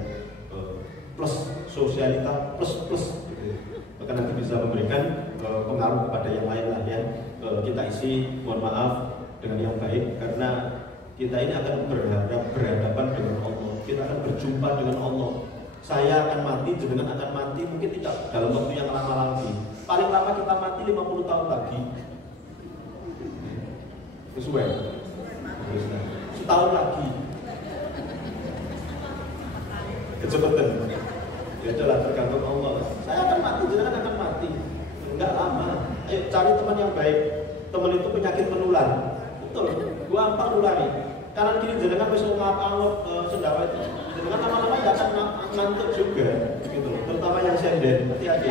plus sosialita plus gitu. Maka nanti bisa memberikan pengaruh kepada yang lain lah ya. Kita isi, mohon maaf, dengan yang baik, karena kita ini akan berhadapan dengan Allah. Kita akan berjumpa dengan Allah. Saya akan mati, jenengan akan mati, mungkin tidak dalam waktu yang lama lagi. Paling lama kita mati 50 tahun lagi. Sesuai. Setahun lagi. Kecepatan. Ya adalah tergantung Allah. Saya akan mati, jenengan akan mati. Enggak lama. Ayo cari teman yang baik. Teman itu penyakit menular. Betul. Gampang nulari. Kanan kiri jenengan wis ngapa-ngapa sendawa itu. Jenengan lama-lama ya akan ngantuk juga gitu loh. Terutama yang senden, hati-hati.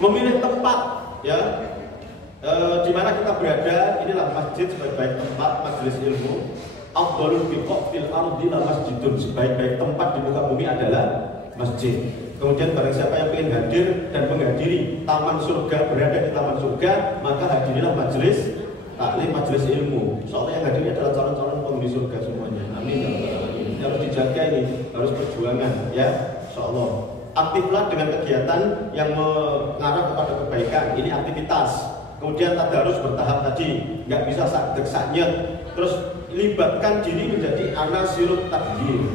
Memilih tempat ya. Di mana kita berada, inilah masjid sebaik-baik tempat majelis ilmu. Afdhalul biqa' fil ardi la masjidun, sebaik-baik tempat di muka bumi adalah masjid. Kemudian barang siapa yang ingin hadir dan menghadiri taman surga, berada di taman surga, maka hadirilah majelis taklim, majelis ilmu. Soalnya yang hadirnya adalah calon-calon penghuni surga semuanya. Amin. Harus dijaga ini, harus perjuangan ya. Insyaallah. Aktiflah dengan kegiatan yang mengarah kepada kebaikan. Ini aktivitas. Kemudian tadarus bertahap tadi, nggak bisa sak-saknya. Terus libatkan diri menjadi anasirut takdir,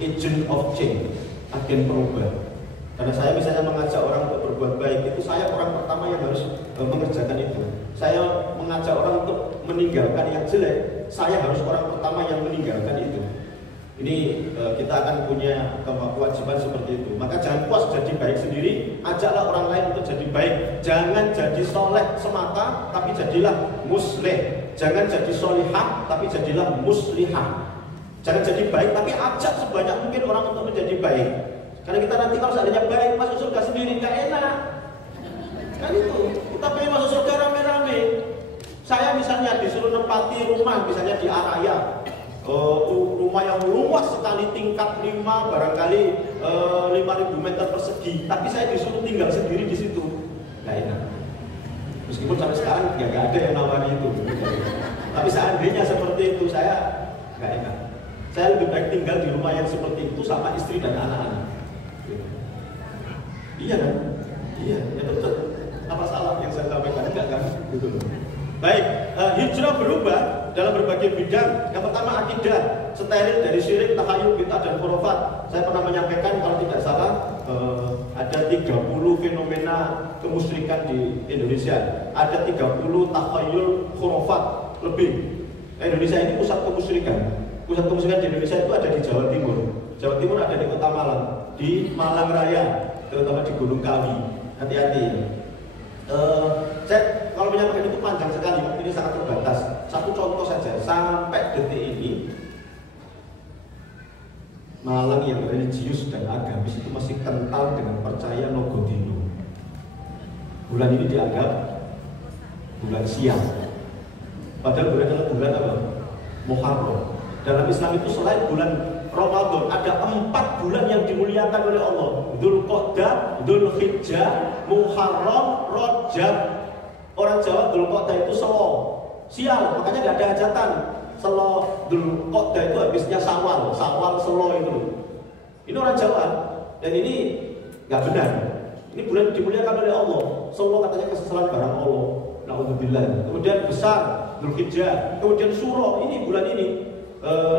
agent of change, agen perubah. Karena saya misalnya mengajak orang untuk berbuat baik, itu saya orang pertama yang harus mengerjakan itu. Saya mengajak orang untuk meninggalkan yang jelek, saya harus orang pertama yang meninggalkan itu. Ini kita akan punya kewajiban seperti itu. Maka jangan puas jadi baik sendiri, ajaklah orang lain untuk jadi baik. Jangan jadi soleh semata, tapi jadilah musleh. Jangan jadi solihah, tapi jadilah muslihah. Jangan jadi baik, tapi ajak sebanyak mungkin orang untuk menjadi baik. Karena kita nanti kalau seandainya baik masuk surga sendiri nggak enak. Kan itu, kita pengen masuk surga rame-rame. Saya misalnya disuruh nempati rumah, misalnya di Araya. Rumah yang luas sekali, tingkat 5, barangkali 5.000 meter persegi, tapi saya disuruh tinggal sendiri di situ, nggak enak. Meskipun sampai sekarang nggak ada yang nawari itu, tapi seandainya seperti itu saya nggak enak. Saya lebih baik tinggal di rumah yang seperti itu sama istri dan anak-anak. Iya kan? Iya, ya betul. Apa salah yang saya sampaikan? Enggak kan? Gitu loh. Baik, hijrah berubah dalam berbagai bidang. Yang pertama akidah, steril dari syirik, takhayul, bid'ah dan khurafat. Saya pernah menyampaikan kalau tidak salah ada 30 fenomena kemusyrikan di Indonesia. Ada 30 takhayul, khurafat lebih. Indonesia ini pusat kemusyrikan. Pusat kemusyrikan di Indonesia itu ada di Jawa Timur. Jawa Timur ada di Kota Malang, di Malang Raya, terutama di Gunung Kawi. Hati-hati. Saya kalau menyampaikan itu panjang sekali, waktu ini sangat terbatas. Satu contoh saja, sampai detik ini Malang yang religius dan agamis itu masih kental dengan percaya Nogodino. Bulan ini dianggap bulan siang, padahal bulan adalah bulan apa? Muharram. Dalam Islam itu selain bulan Ramadan, ada 4 bulan yang dimuliakan oleh Allah. Dzulqa'dah, Dzulhijjah, Muharram, Rajab. Orang Jawa Dzulqa'dah itu selo, sial, makanya nggak ada hajatan. Selo Dzulqa'dah itu habisnya Syawal, Syawal selo itu. Ini orang Jawa, dan ini nggak benar. Ini bulan dimuliakan oleh Allah. Selo katanya kesesalan barang Allah. Na'udzubillah. Kemudian besar Dzulhijjah, kemudian Suro, ini bulan ini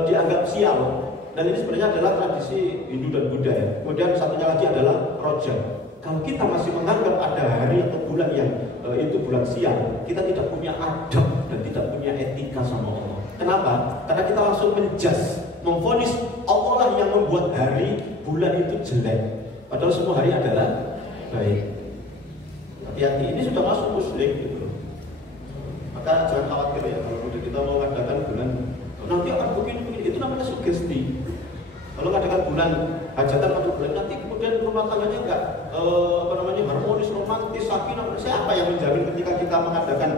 dianggap sial. Dan ini sebenarnya adalah tradisi Hindu dan Buddha ya. Kemudian satunya lagi adalah Rajab. Kalau kita masih menganggap ada hari atau bulan yang itu bulan sial, kita tidak punya adab dan tidak punya etika sama Allah. Kenapa? Karena kita langsung menjas, memvonis Allah lah yang membuat hari bulan itu jelek. Padahal semua hari adalah baik. Hati-hati, ini sudah masuk muslim gitu. Maka jangan khawatir ya kalau kita mau mengadakan bulan nanti akan begini, itu namanya sugesti. Kalau mengadakan bulan hajatan atau bulan nanti kemudian rumah tangganya enggak harmonis, romantis, sakinah. Siapa yang menjamin ketika kita mengadakan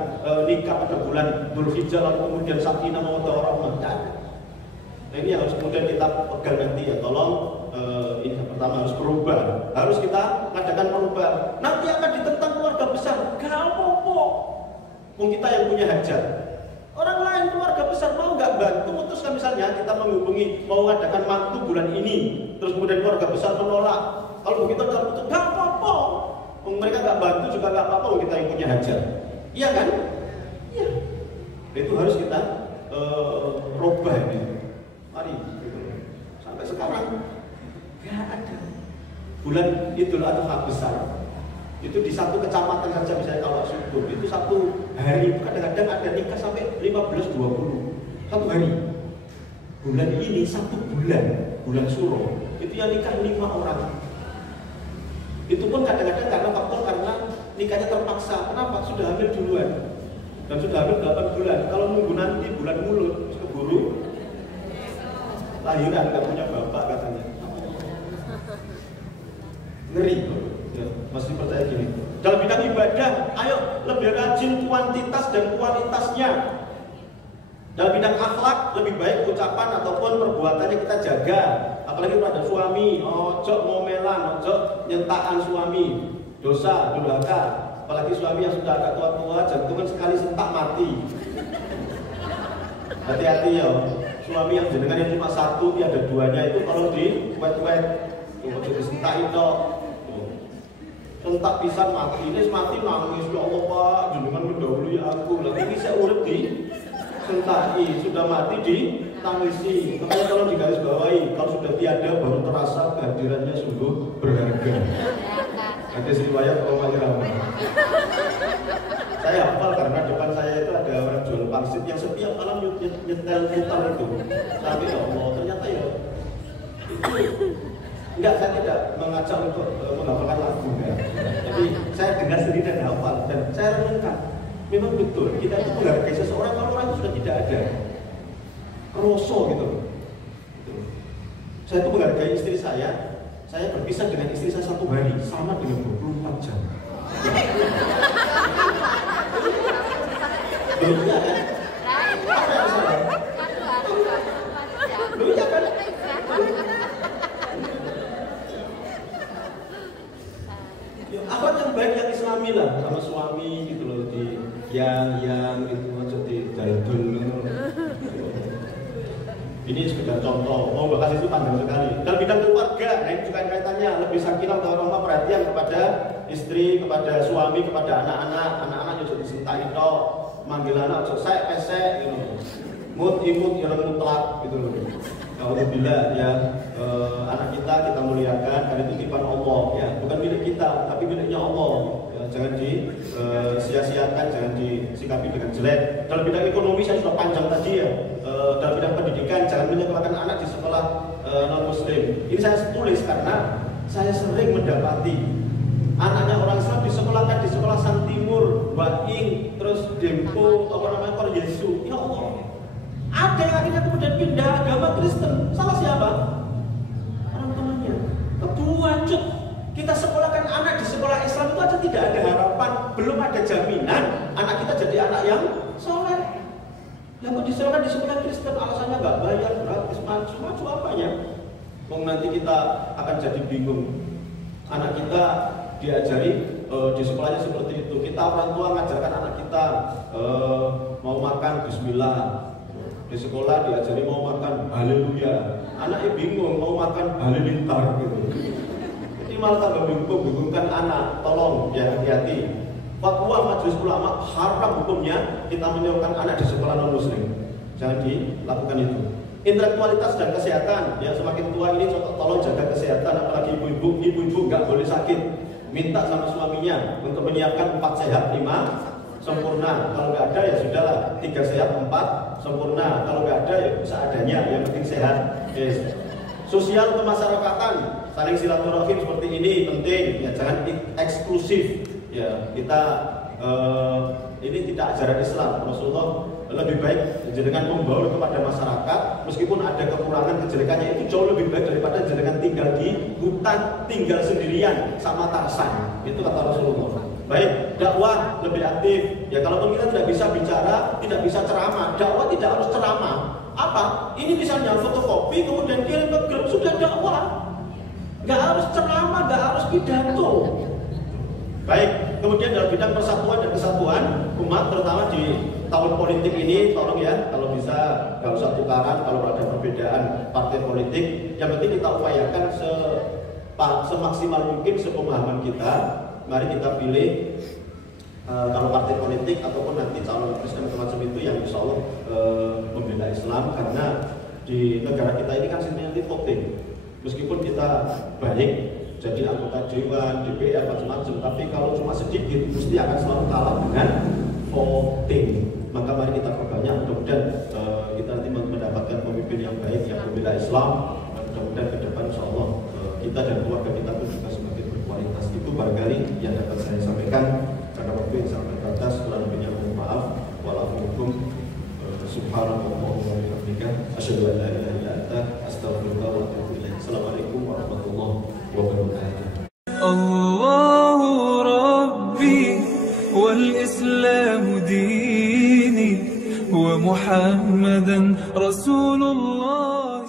nikah pada bulan Dzulhijjah lalu kemudian sakinah mawaddah warahmah? Nah ini yang harus kemudian kita pegang nanti ya. Tolong ini yang pertama harus berubah. Harus kita mengadakan perubahan. Nanti akan ditentang keluarga besar. Gak apa-apa. Kita yang punya hajat. Orang lain keluarga besar mau nggak bantu, memutuskan misalnya kita menghubungi mau mengadakan mantu bulan ini, terus kemudian keluarga besar menolak. Kalau begitu kita putus, nggak apa-apa. Mereka nggak bantu juga nggak apa-apa, kita yang punya hajat. Iya kan? Iya. Itu harus kita robah ini. Mari. Sampai sekarang nggak ada. Bulan Idul Adha besar. Itu di satu kecamatan saja misalnya kalau subuh itu satu hari kadang-kadang ada nikah sampai 15-20 satu hari. Bulan ini satu bulan Suro itu yang nikah 5 orang. Itu pun kadang-kadang karena faktor karena nikahnya terpaksa. Kenapa? Sudah hamil duluan dan sudah hamil 8 bulan. Kalau nunggu nanti bulan mulut keburu lahiran, nggak punya bapak katanya. Ngeri. Masih percaya gini. Dalam bidang ibadah, ayo lebih rajin kuantitas dan kualitasnya. Dalam bidang akhlak, lebih baik ucapan ataupun perbuatannya kita jaga. Apalagi pada suami, ojo ngomelan, ojo nyentaan suami, dosa, durhaka. Apalagi suami yang sudah agak tua-tua, jantungan sekali sentak mati. Hati-hati ya. Suami yang jenengan yang cuma satu, tiada duanya itu kalau di wet-wet, ojo disentak itu. Sentak pisan mati, ini mati nangis, ya Allah Pak, jenengan mendahului aku. Lalu ini saya urut di sentaki, sudah mati di tangisi. Makanya kalau digaris bawahi, kalau sudah tiada baru terasa kehadirannya sungguh berharga. Ada riwayat Om Rahman. Saya hafal karena depan saya itu ada orang jual pangsit yang setiap malam nyetel putar itu. Tapi ya Allah, ternyata ya itu enggak, saya tidak mengajak untuk menghafalkan lagu ya. Jadi saya dengar sendiri dan hafal dan saya renungkan. Memang betul kita itu menghargai seseorang kalau orang itu sudah tidak ada. Kroso gitu. Saya itu menghargai istri saya berpisah dengan istri saya 1 hari sama dengan 24 jam. Loh iya kan? Apa yang salah? Loh iya kan? Ya, apa yang baik yang islami lah sama suami gitu loh, di yang itu aja di daldul gitu. Ini sekedar contoh, mau bahas itu panjang sekali. Dalam bidang keluarga, nah ini juga kaitannya lebih sakinah warahmah, perhatian kepada istri, kepada suami, kepada anak-anak juga disintai toh, manggil anak saya pesek gitu. Imut yang mutlak gitu loh. Alhamdulillah ya, anak kita muliakan karena itu titipan Allah ya, bukan milik kita tapi miliknya Allah ya, jangan disia-siakan, jangan disikapi dengan jelek. Dalam bidang ekonomi saya sudah panjang tadi ya, dalam bidang pendidikan jangan menyekolahkan anak di sekolah non muslim. Ini saya tulis karena saya sering mendapati anaknya orang Islam disekolahkan di sekolah Sang Timur, Baing, terus Dempo, Kor Yesu. Ya Allah, ada yang akhirnya kemudian pindah agama Kristen. Salah siapa? Orang tuanya. Kebuacut. Kita sekolahkan anak di sekolah Islam itu aja tidak ada harapan, belum ada jaminan anak kita jadi anak yang soleh. Yang mau disekolahkan di sekolah Kristen alasannya nggak bayar, gratis, maju apanya? Nanti kita akan jadi bingung. Anak kita diajari di sekolahnya seperti itu. Kita orang tua mengajarkan anak kita mau makan bismillah. Di sekolah diajari mau makan haleluya. Anaknya bingung mau makan halilintar gitu. Ini malah tambah bingungkan anak. Tolong ya hati-hati. Fatwa Majelis Ulama haram hukumnya kita menyekolahkan anak di sekolah non muslim. Jangan dilakukan itu. Intelektualitas dan kesehatan, ya semakin tua ini tolong jaga kesehatan, apalagi ibu-ibu nggak boleh sakit. Minta sama suaminya untuk menyiapkan 4 sehat 5 sempurna. Kalau nggak ada ya sudahlah, 3 sehat 4 sempurna. Kalau nggak ada ya seadanya, yang penting sehat. Yes. Sosial kemasyarakatan, saling silaturahim seperti ini penting. Ya jangan eksklusif. Ya kita ini tidak ajaran Islam. Rasulullah lebih baik jenengan membaur kepada masyarakat, meskipun ada kekurangan kejelekannya itu jauh lebih baik daripada jenengan tinggal di hutan, tinggal sendirian sama Tarsan. Itu kata Rasulullah. Baik, dakwah lebih aktif. Ya kalaupun kita tidak bisa bicara, tidak bisa ceramah, dakwah tidak harus ceramah. Apa? Ini misalnya fotokopi kemudian kirim ke grup, sudah dakwah. Nggak harus ceramah, nggak harus pidato. Baik, kemudian dalam bidang persatuan dan kesatuan umat, terutama di tahun politik ini, tolong ya, kalau bisa nggak usah tukaran kalau ada perbedaan partai politik. Yang penting kita upayakan semaksimal mungkin sepemahaman kita. Mari kita pilih kalau partai politik ataupun nanti calon presiden macam itu yang insya Allah membela Islam, karena di negara kita ini kan sistemnya voting. Meskipun kita baik jadi anggota Dewan, DPR, macam-macam, tapi kalau cuma sedikit, mesti akan selalu kalah dengan voting. Maka mari kita perbanyak, mudah-mudahan kita nanti mendapatkan pemimpin yang baik, yang membela Islam. Mudah-mudahan ke depan insya Allah kita dan keluarga kita pun juga semakin berkualitas. Itu barangkali yang dapat saya sampaikan, karena waktu yang sangat terbatas. Kurang lebihnya mohon maaf. Walaupun subhanallah wa bihamdika asyhadu an la ilaha illa anta astaghfiruka wa atubu ilaik. Assalamualaikum warahmatullahi wabarakatuh. الله ربي والإسلام ديني ومحمدا رسول الله